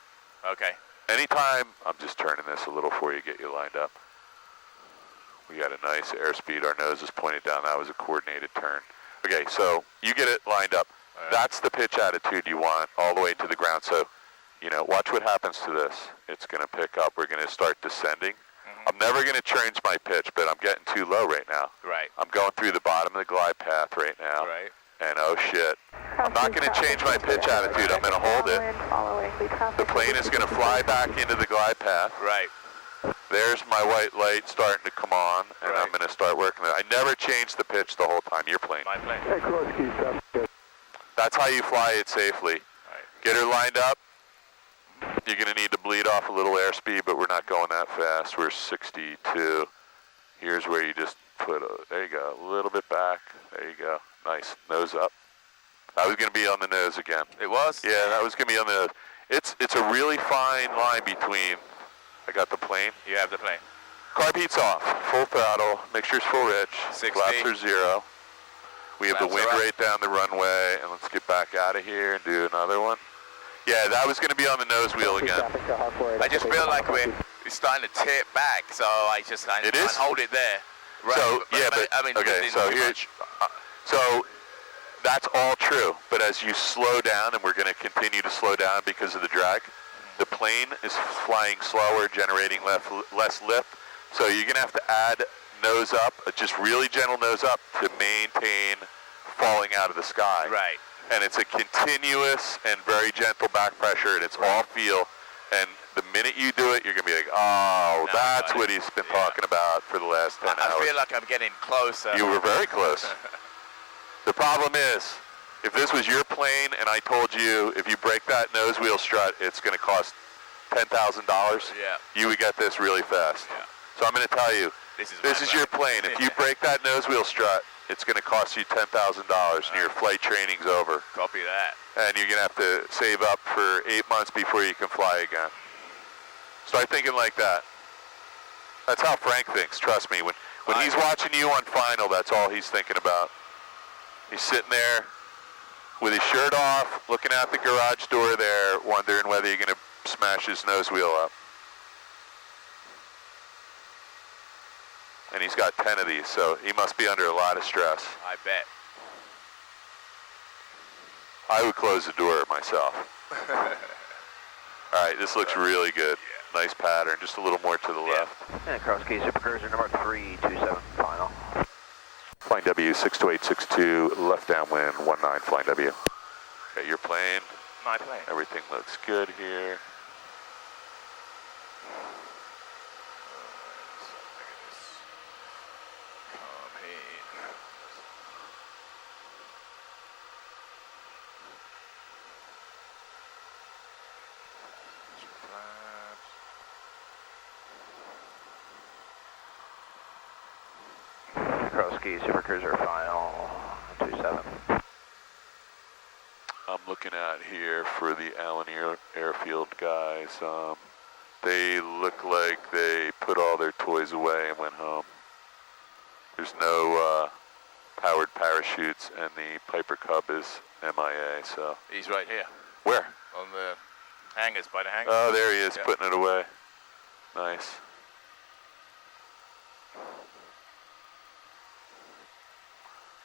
Okay. Anytime, I'm just turning this a little for you, get you lined up. We got a nice airspeed. Our nose is pointed down. That was a coordinated turn. Okay, so you get it lined up. Right. That's the pitch attitude you want all the way to the ground. So, you know, watch what happens to this. It's going to pick up. We're going to start descending. I'm never going to change my pitch, but I'm getting too low right now. Right. I'm going through the bottom of the glide path right now. Right. And oh shit. I'm not going to change my pitch attitude. I'm going to hold it. The plane is going to fly back into the glide path. Right. There's my white light starting to come on, and I'm going to start working it. I never changed the pitch the whole time. Your plane. My plane. Hey, close keys, good. That's how you fly it safely. Right. Get her lined up. You're going to need to bleed off a little airspeed, but we're not going that fast. We're 62. Here's where you just put there you go, a little bit back. There you go. Nice. Nose up. I was going to be on the nose again. It was? Yeah, that was going to be on the nose. It's a really fine line between, I got the plane. You have the plane. Carb heat's off. Full throttle. Mixture's full rich. 60. Flaps are 0. We have the wind right down the runway, and let's get back out of here and do another one. Yeah, that was going to be on the nose wheel again. I just feel like we're starting to tip back, so I just can't hold it there. Right. So, I mean, okay, so here, so that's all true, but as you slow down, and we're going to continue to slow down because of the drag, the plane is flying slower, generating less lift, so you're going to have to add nose up, just really gentle nose up to maintain falling out of the sky. Right. and it's a continuous and very gentle back pressure, and it's all feel. And the minute you do it, you're going to be like, oh, that's what he's been talking about for the last 10 hours. I feel like I'm getting closer. You were very close. The problem is, if this was your plane and I told you if you break that nose wheel strut, it's going to cost $10,000, you would get this really fast. Yeah. So I'm going to tell you, this is your plane. If you break that nose wheel strut, it's going to cost you $10,000 and your flight training's over. Copy that. And you're going to have to save up for 8 months before you can fly again. Start thinking like that. That's how Frank thinks, trust me. When he's watching you on final, that's all he's thinking about. He's sitting there with his shirt off, looking out the garage door there, wondering whether you're going to smash his nose wheel up. And he's got 10 of these, so he must be under a lot of stress. I bet. I would close the door myself. All right, this looks really good. Yeah. Nice pattern, just a little more to the left. And cross key Supercruiser number 327 final. Flying W 62862, left downwind 19, flying W. Okay, your plane. My plane. Everything looks good here. Cross-key Supercruiser final 27. I'm looking at here for the Allen Airfield guys. They look like they put all their toys away and went home. There's no powered parachutes, and the Piper Cub is MIA, so. He's right here. Where? On the hangars, by the hangars. Oh, there he is, putting it away. Nice.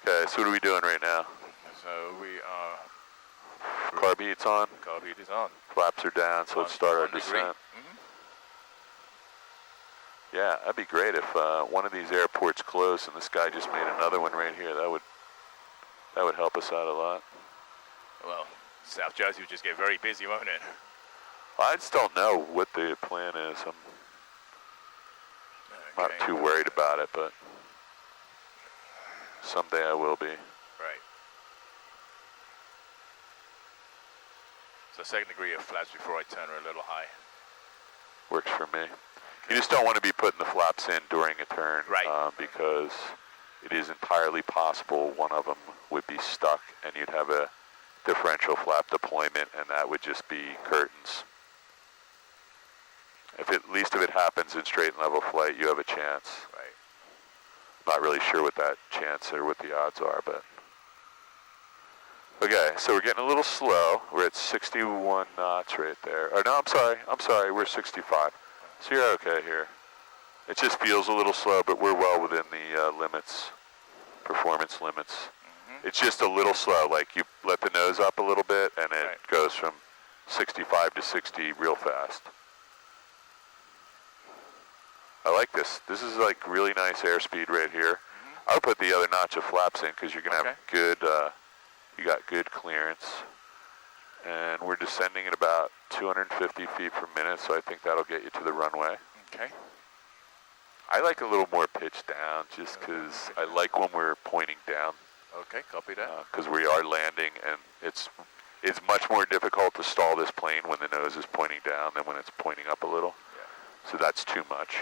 Okay, so what are we doing right now? So we are... Carb heat's on? Carb heat is on. Flaps are down, so let's start our descent. Yeah, that'd be great if one of these airports closed and this guy just made another one right here. That would help us out a lot. Well, South Jersey would just get very busy, won't it? I just don't know what the plan is. I'm not too worried about it, but someday I will be. Right. So second degree of flaps before I turn her a little high. Works for me. You just don't want to be putting the flaps in during a turn, because it is entirely possible one of them would be stuck and you'd have a differential flap deployment, and that would just be curtains. At least if it happens in straight and level flight, you have a chance. Right. Not really sure what that chance or what the odds are, but. Okay, so we're getting a little slow. We're at 61 knots right there. Or no, I'm sorry, we're 65. So you're okay here. It just feels a little slow, but we're well within the limits, performance limits. It's just a little slow, like you let the nose up a little bit and it goes from 65 to 60 real fast. I like this. This is like really nice airspeed right here. I would put the other notch of flaps in because you're going to have good, you got good clearance. And we're descending at about 250 feet per minute, so I think that'll get you to the runway. Okay. I like a little more pitch down just because I like when we're pointing down. Okay, copy that. Because we are landing, and it's much more difficult to stall this plane when the nose is pointing down than when it's pointing up a little. Yeah. So that's too much.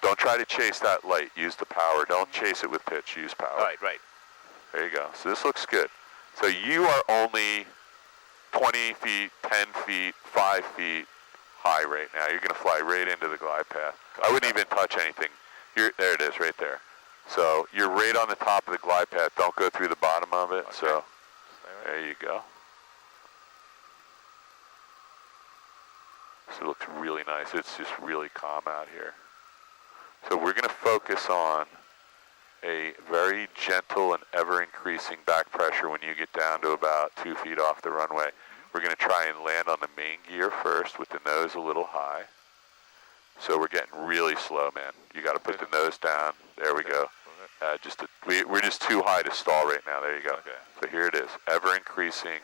Don't try to chase that light. Use the power. Don't chase it with pitch. Use power. Right. There you go. So this looks good. So you are only 20 feet, 10 feet, 5 feet high right now. You're going to fly right into the glide path. I wouldn't even touch anything. There it is right there. So you're right on the top of the glide path. Don't go through the bottom of it. Okay. So there you go. So it looks really nice. It's just really calm out here. So we're going to focus on a very gentle and ever-increasing back pressure when you get down to about 2 feet off the runway. We're going to try and land on the main gear first with the nose a little high. So we're getting really slow, man. You got to put the nose down. There we go. We're just too high to stall right now. There you go. Okay. So here it is, ever increasing.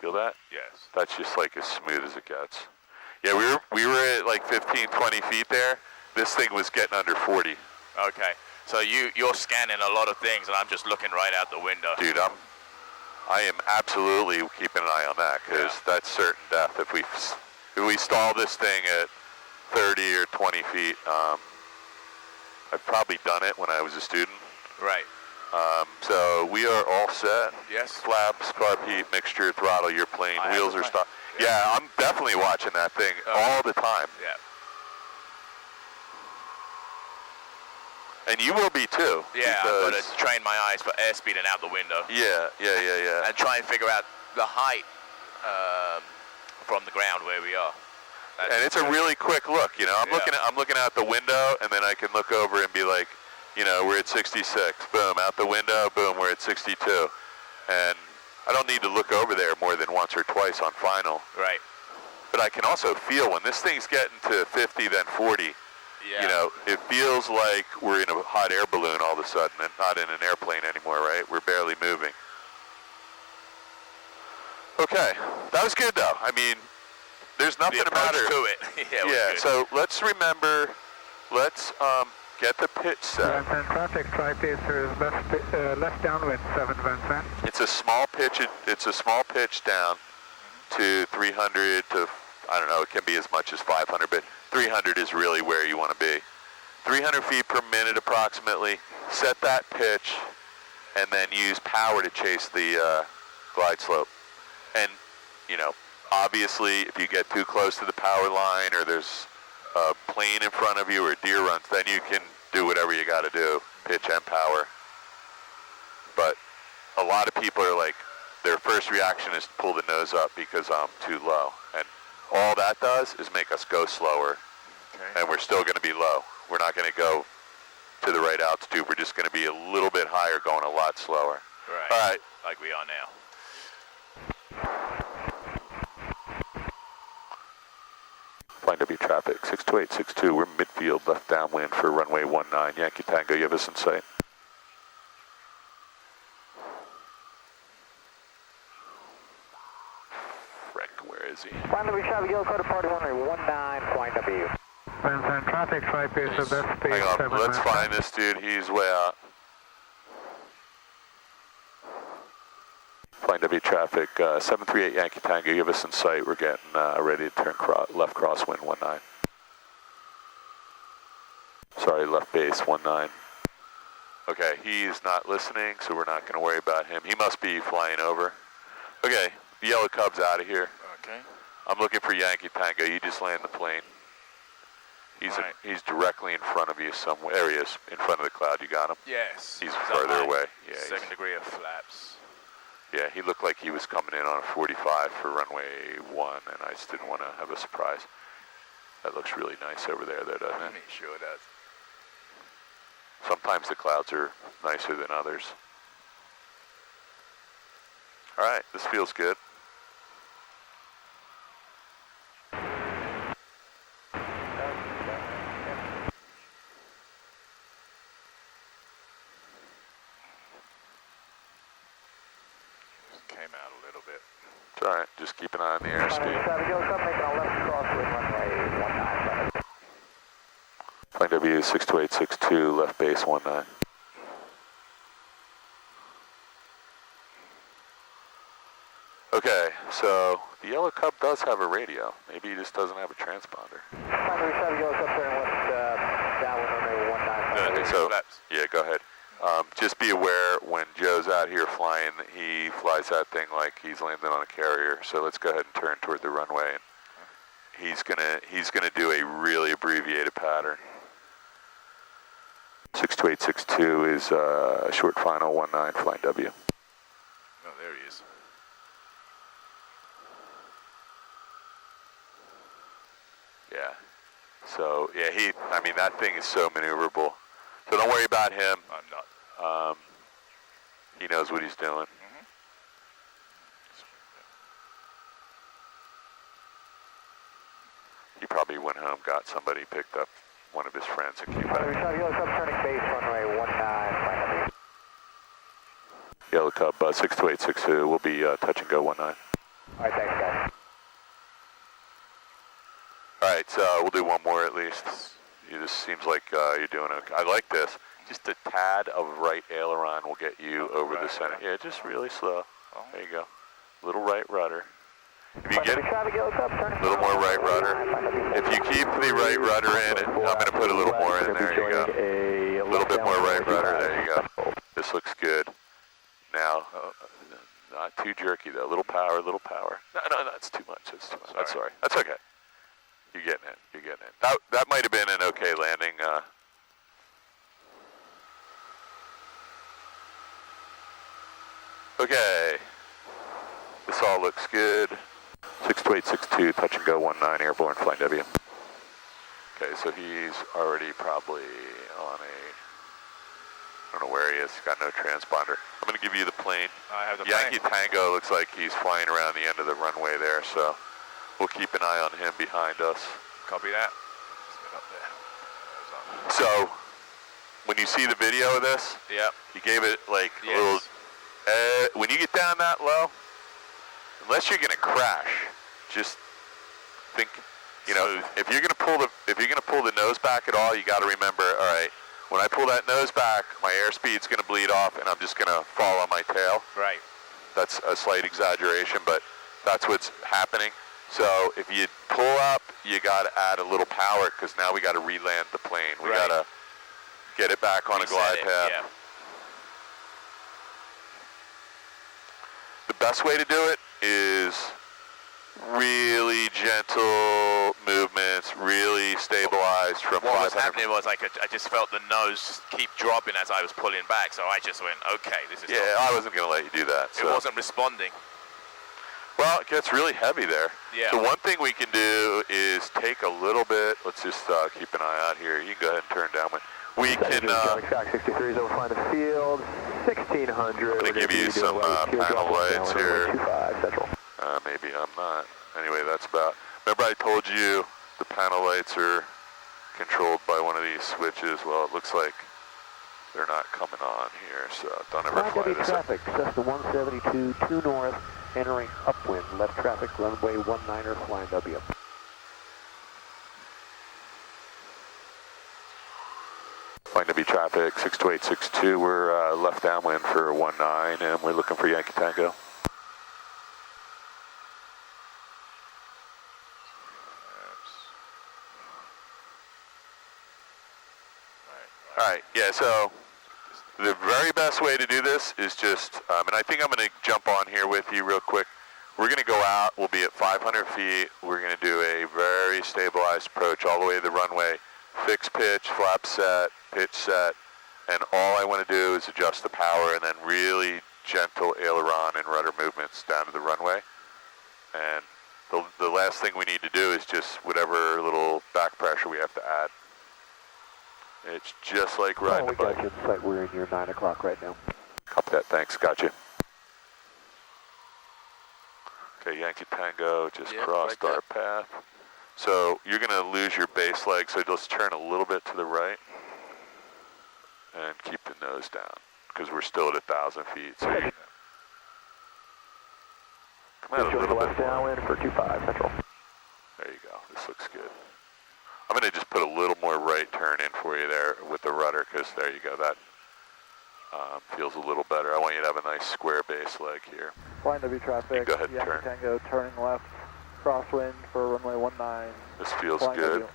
Feel that? Yes. That's just like as smooth as it gets. Yeah, we were at like 15, 20 feet there. This thing was getting under 40. Okay. So you're scanning a lot of things, and I'm just looking right out the window. Dude, I am absolutely keeping an eye on that, because that's certain death. If we stall this thing at 30 or 20 feet, I've probably done it when I was a student. Right. So we are all set. Yes. Flaps, carb heat, mixture, throttle, your plane, wheels are stopped. Yeah. I'm definitely watching that thing all the time. Yeah. And you will be too. Yeah, I'm going to train my eyes for airspeed and out the window. Yeah. And try and figure out the height from the ground where we are. And it's a really quick look, you know. I'm looking out the window, and then I can look over and be like, you know, we're at 66. Boom, out the window. Boom, we're at 62. And I don't need to look over there more than once or twice on final. Right. But I can also feel when this thing's getting to 50, then 40. Yeah. You know, it feels like we're in a hot air balloon all of a sudden, and not in an airplane anymore, right? We're barely moving. Okay, that was good though. I mean, there's nothing about it. To it. Yeah. So let's remember. Let's get the pitch set. Vincent, traffic, try pacer is left downwind 7 Vincent. It's a small pitch. It's a small pitch down to 300 to, I don't know. It can be as much as 500, but 300 is really where you want to be. 300 feet per minute approximately. Set that pitch, and then use power to chase the glide slope. And you know, obviously, if you get too close to the power line, or there's a plane in front of you, or deer runs, then you can do whatever you got to do, pitch and power. But a lot of people are like, their first reaction is to pull the nose up because I'm too low. And all that does is make us go slower. Okay. And we're still going to be low. We're not going to go to the right altitude. We're just going to be a little bit higher, going a lot slower. Right. All right. Like we are now. Flying W traffic, 62862, we're midfield, left downwind for runway 19, Yankee Tango, you have us in sight. Frick, where is he? Flying W traffic, yellow code departing runway 19, flying W. Vincent, traffic, try pacer, best space Hang on, 7 let's Vincent. find this dude, he's way out. Flying W traffic, 738 Yankee Tango, you have us in sight. We're getting ready to turn left crosswind 19. Sorry, left base 19. Okay, he's not listening, so we're not going to worry about him. He must be flying over. Okay, the yellow Cub's out of here. Okay. I'm looking for Yankee Tango. You just land the plane. He's directly in front of you somewhere. There he is, in front of the cloud. You got him? Yes. He's further away. Yeah. Second degree of flaps. Yeah, he looked like he was coming in on a 45 for runway 1, and I just didn't want to have a surprise. That looks really nice over there, though, doesn't it? It sure does. Sometimes the clouds are nicer than others. All right, this feels good. Came out a little bit. It's all right, just keep an eye on the airspeed. Traffic, yellow code making a left crosswind runway 19. Flight W 62862, left base 19. Okay, so the yellow Cub does have a radio. Maybe he just doesn't have a transponder. Traffic, yellow code turning left downwind runway 19. So, yeah, go ahead. Just be aware when Joe's out here flying, he flies that thing like he's landing on a carrier. So let's go ahead and turn toward the runway. And he's gonna do a really abbreviated pattern. 62862 is short final 19 flying W. Oh, there he is. Yeah. So yeah, I mean that thing is so maneuverable. So don't worry about him. I'm not. He knows what he's doing. He probably went home, got somebody, picked up one of his friends, and came back. Yellow Cub turning base runway 19, flying W. Yellow Cub, 62862, we'll be touch and go 19. All right, thanks, guys. All right, so we'll do one more at least. This seems like you're doing okay. I like this. Just a tad of right aileron will get you over the center. Yeah, just really slow. There you go. Little right rudder. If you get a little more right rudder. If you keep the right rudder in, I'm going to put a little more in. There you go. A little bit more right rudder. There you go. This looks good. Now, not too jerky though. Little power, little power. No, that's too much. That's too much. That's sorry. That's okay. You're getting it. You're getting it. That might have been an okay landing. Okay. This all looks good. 62862, touch and go 19, airborne, flying W. Okay, so he's already probably on a, I don't know where he is. He's got no transponder. I'm going to give you the plane. I have the Yankee Tango looks like he's flying around the end of the runway there, so we'll keep an eye on him behind us. Copy that. Up there. So, when you see the video of this, you gave it like a little, when you get down that low, unless you're gonna crash, just think, you know, if you're gonna pull the nose back at all, you gotta remember, all right, when I pull that nose back, my airspeed's gonna bleed off and I'm just gonna fall on my tail. Right. That's a slight exaggeration, but that's what's happening. So if you pull up, you got to add a little power because now we got to re-land the plane. We got to get it back on a glide path. Yeah. The best way to do it is really gentle movements, really stabilized from 500. What was happening was I just felt the nose keep dropping as I was pulling back, so I just went, okay, this is I wasn't going to let you do that. It wasn't responding. Well, it gets really heavy there. Yeah. The one thing we can do is take a little bit. Let's just keep an eye out here. You can go ahead and turn down. We can. Track 63 is over flying the field. 1600. I'm going to give you some panel lights here. 25 Central. Maybe I'm not. Anyway, that's about. Remember I told you the panel lights are controlled by one of these switches. Well, it looks like they're not coming on here, so don't ever fly this up. Traffic, Cessna 172, 2 north. Entering upwind, left traffic, runway 19er, flying W. Flying W traffic, 62862, we're left downwind for 19, and we're looking for Yankee Tango. All right, yeah, so the very best way to do this is just, and I think I'm going to jump on here with you real quick. We're going to go out. We'll be at 500 feet. We're going to do a very stabilized approach all the way to the runway. Fixed pitch, flap set, pitch set, and all I want to do is adjust the power and then really gentle aileron and rudder movements down to the runway. And the last thing we need to do is just whatever little back pressure we have to add. It's just like riding a bike. We got you in sight. We're in your 9 o'clock right now. Copy that. Thanks. Got you. Okay, Yankee Tango just crossed our path. So you're going to lose your base leg, so just turn a little bit to the right and keep the nose down because we're still at 1,000 feet. So you come out a little bit downwind for 25 Central. There you go. This looks good. I'm going to just put a little more right turn in for you there with the rudder because there you go. That feels a little better. I want you to have a nice square base leg here. Flying W traffic. Go ahead and turn. Tango turning left, crosswind for runway 19. This feels Flying good. W.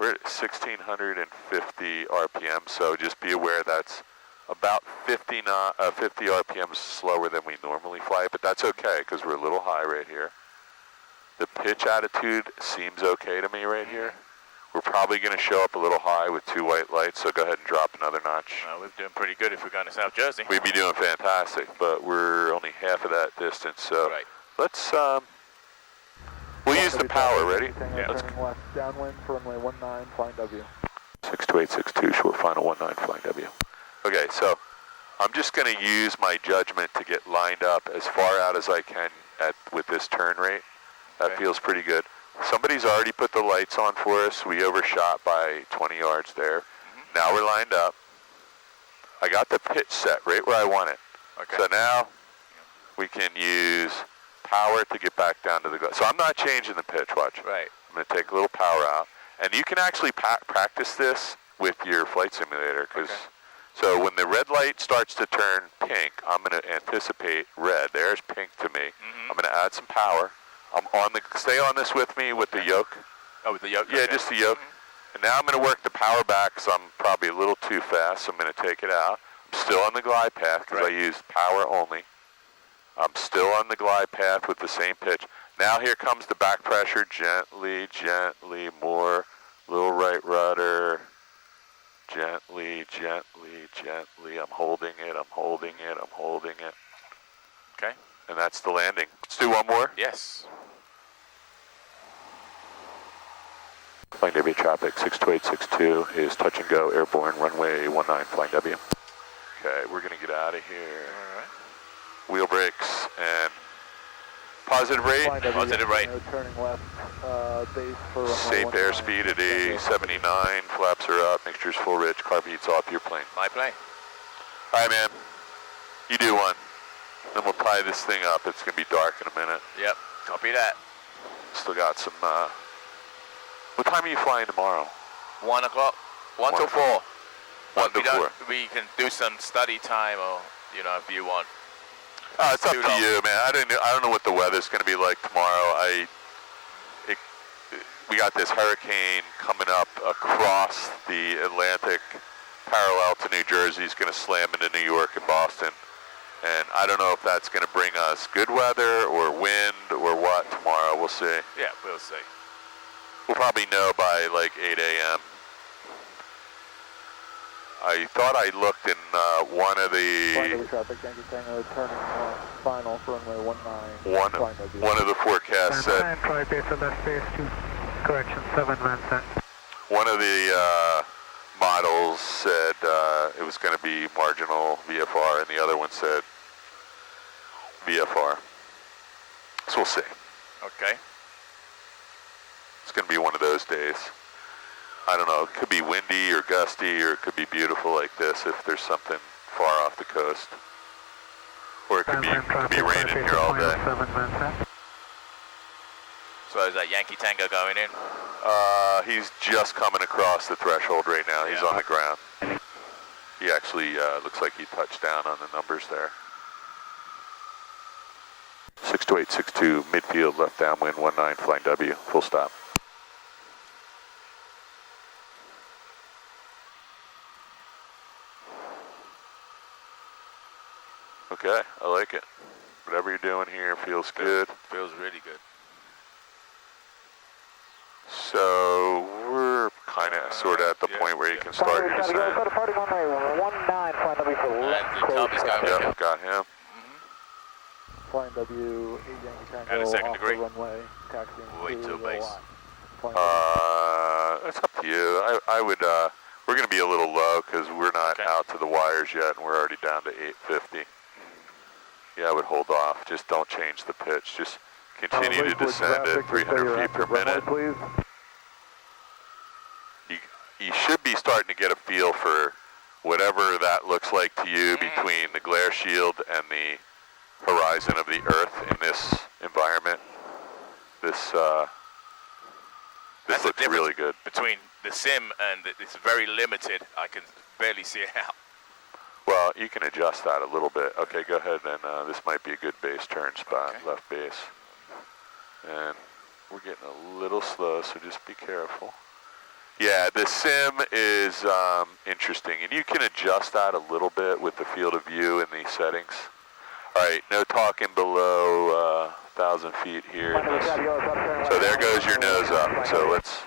We're at 1,650 RPM, so just be aware that's about 50 RPM slower than we normally fly, but that's okay because we're a little high right here. The pitch attitude seems okay to me right here. We're probably going to show up a little high with 2 white lights, so go ahead and drop another notch. We're doing pretty good if we're going to South Jersey. We'd be doing fantastic, but we're only half of that distance, so let's, we'll use the power. Ready? Yeah. Turning left downwind for runway 19, flying W. 62862, short final 19, flying W. Okay, so I'm just going to use my judgment to get lined up as far out as I can with this turn rate. That feels pretty good. Somebody's already put the lights on for us. We overshot by 20 yards there. Now we're lined up. I got the pitch set right where I want it. Okay. So now we can use power to get back down to the glide. So I'm not changing the pitch, watch. Right. I'm going to take a little power out. And you can actually practice this with your flight simulator, because so when the red light starts to turn pink, I'm going to anticipate red. There's pink to me. I'm going to add some power. I'm on the, stay on this with me with the yoke. Oh, with the yoke? Yeah, just the yoke. And now I'm going to work the power back because I'm probably a little too fast, so I'm going to take it out. I'm still on the glide path because I used power only. I'm still on the glide path with the same pitch. Now here comes the back pressure, gently, gently, more, little right rudder, gently, gently, gently. I'm holding it, I'm holding it, I'm holding it. Okay. And that's the landing. Let's do one more. Yes. Flying W traffic 62862 is touch and go, airborne, runway 19, flying W. Okay, we're going to get out of here. All right. Wheel brakes and positive rate. Positive rate. Turning left, base for Safe airspeed at A79. Flaps are up. Mixture's full rich. Carb heat's off your plane. My plane. All right, man. You do one. Then we'll tie this thing up. It's going to be dark in a minute. Yep. Copy that. Still got some, what time are you flying tomorrow? 1 o'clock. 1 till 4. 1 to 4. We can do some study time, or you know, if you want. It's up to you, man. I don't know what the weather's going to be like tomorrow. We got this hurricane coming up across the Atlantic, parallel to New Jersey. It's going to slam into New York and Boston. And I don't know if that's going to bring us good weather or wind or what tomorrow. We'll see. Yeah, we'll see. We'll probably know by like 8 a.m. I thought I looked in one of the traffic, Yankee Tango, turning final for runway 19. One of the forecasts said. Correction, 7 Lancet. One of the models said it was going to be marginal VFR, and the other one said VFR. So we'll see. Okay. It's going to be one of those days. I don't know, it could be windy or gusty, or it could be beautiful like this if there's something far off the coast. Or it could be raining here all day. So is that Yankee Tango going in? He's just coming across the threshold right now. He's on the ground. He actually looks like he touched down on the numbers there. 62862, midfield, left downwind, 19, flying W, full stop. Okay, I like it. Whatever you're doing here feels good. Feels really good. So we're kind of sort of at the point where you can start your descent. Departing runway 19, flying W for left. And the Cub is going. Yep, got him. Flying W, 8 Yankee Tango, At a second off degree. the runway, taxiing Way to to the base. line. It's up to you. I would, we're going to be a little low because we're not out to the wires yet, and we're already down to 850. Yeah, I would hold off. Just don't change the pitch. Just continue to descend at 300 feet per minute. Please. You should be starting to get a feel for whatever that looks like to you between the glare shield and the horizon of the Earth in this environment. This looks really good. Between the sim and it's very limited. I can barely see it out. Well, you can adjust that a little bit. Okay, go ahead then. This might be a good base turn spot, left base. And we're getting a little slow, so just be careful. Yeah, the sim is interesting, and you can adjust that a little bit with the field of view in these settings. All right, no talking below 1,000 feet here. So there goes your nose up. So let's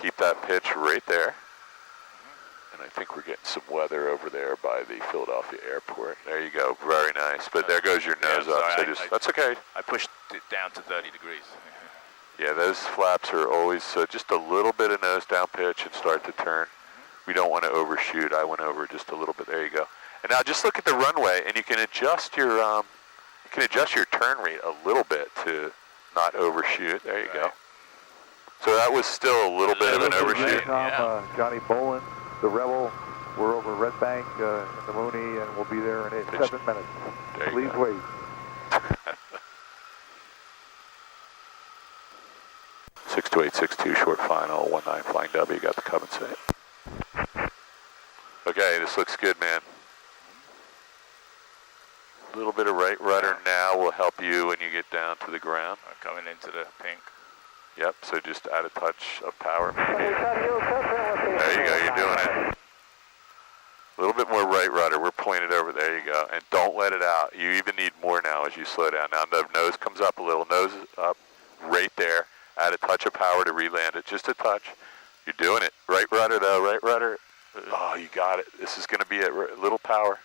keep that pitch right there. And I think we're getting some weather over there by the Philadelphia airport. There you go, very nice. But there goes your nose up. Sorry, So that's okay. I pushed it down to 30 degrees. Yeah, those flaps are always just a little bit of nose down pitch and start to turn. We don't want to overshoot. I went over just a little bit. There you go. And now just look at the runway, and you can adjust your turn rate a little bit to not overshoot. There you go. So that was still a little bit of an overshoot. Johnny Bolin, the Rebel. We're over Red Bank in the Mooney, and We'll be there in Pitch. 7 minutes. There you Please go. wait. 62862 short final, 19 flying W, got the Coven set. Okay, this looks good, man. A little bit of right rudder now will help you when you get down to the ground. Coming into the pink. Yep, so just add a touch of power maybe. There you go, you're doing it. A little bit more right rudder, we're pointed over, there you go. And don't let it out. You even need more now as you slow down. Now the nose comes up a little, nose is up, right there. Add a touch of power to re-land it, just a touch. You're doing it. Right rudder though, right rudder. Oh, you got it. This is gonna be it, little power.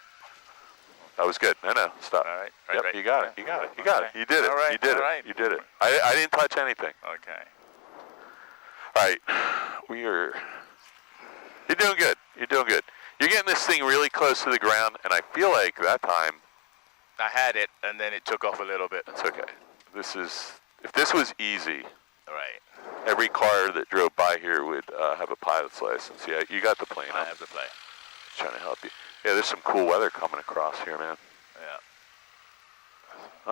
That was good. No, stop. All right. Yep, right. you got it. You got it. You got it. You did it. All right, You did all it. right. You did it. I didn't touch anything. Okay. All right. You're doing good. You're doing good. You're getting this thing really close to the ground, and I feel like that time. I had it, and then it took off a little bit. It's okay. If this was easy, Right. every car that drove by here would have a pilot's license. Yeah, you got the plane. I have the plane. Just trying to help you. Yeah, there's some cool weather coming across here, man. Yeah.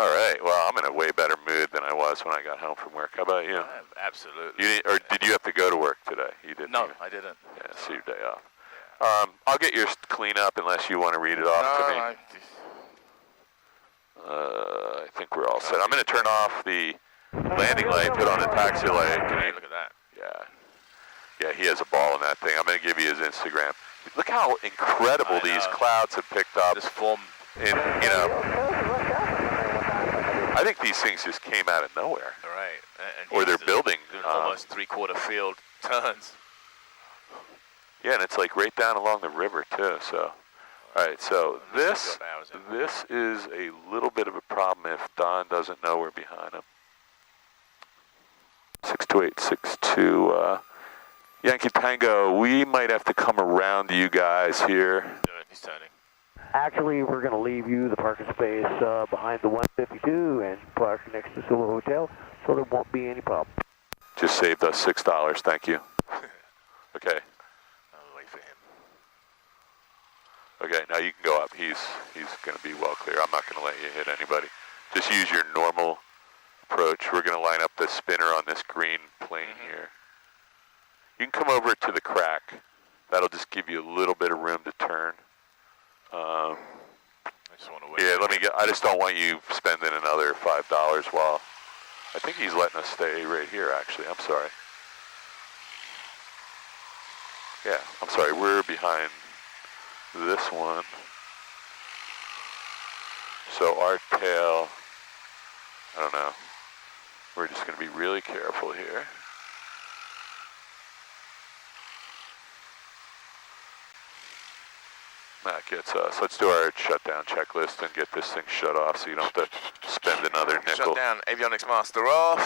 All right. Well, I'm in a way better mood than I was when I got home from work. How about you? Absolutely. Did you have to go to work today? You didn't? No, I didn't. Yeah, it's your day off. I'll get yours clean up unless you want to read it off to me. I think we're all set. I'm going to turn off the landing light, put on the taxi light. Look at that. Yeah, he has a ball in that thing. I'm going to give you his Instagram. Look how incredible these clouds have picked up. This form. I think these things just came out of nowhere. Right. Or they're building. Almost three-quarter field turns. Yeah, and it's like right down along the river too. So, all right. So this is a little bit of a problem if Don doesn't know we're behind him. 62862 Yankee Tango. We might have to come around to you guys here. He's turning. Actually, we're going to leave you the parking space behind the 152 and park next to Sula Hotel, so there won't be any problem. Just saved us $6. Thank you. Okay. I'll wait for him. Okay, now you can go up. He's going to be well clear. I'm not going to let you hit anybody. Just use your normal approach. We're going to line up the spinner on this green plane here. You can come over to the crack. That'll just give you a little bit of room to turn. I just want to wait. Yeah, I just don't want you spending another $5 while. I think he's letting us stay right here, actually. I'm sorry. Yeah, I'm sorry. We're behind this one. So our tail, I don't know. We're just going to be really careful here. That gets us. Let's do our shutdown checklist and get this thing shut off so you don't have to spend another nickel. Shut down, avionics master off.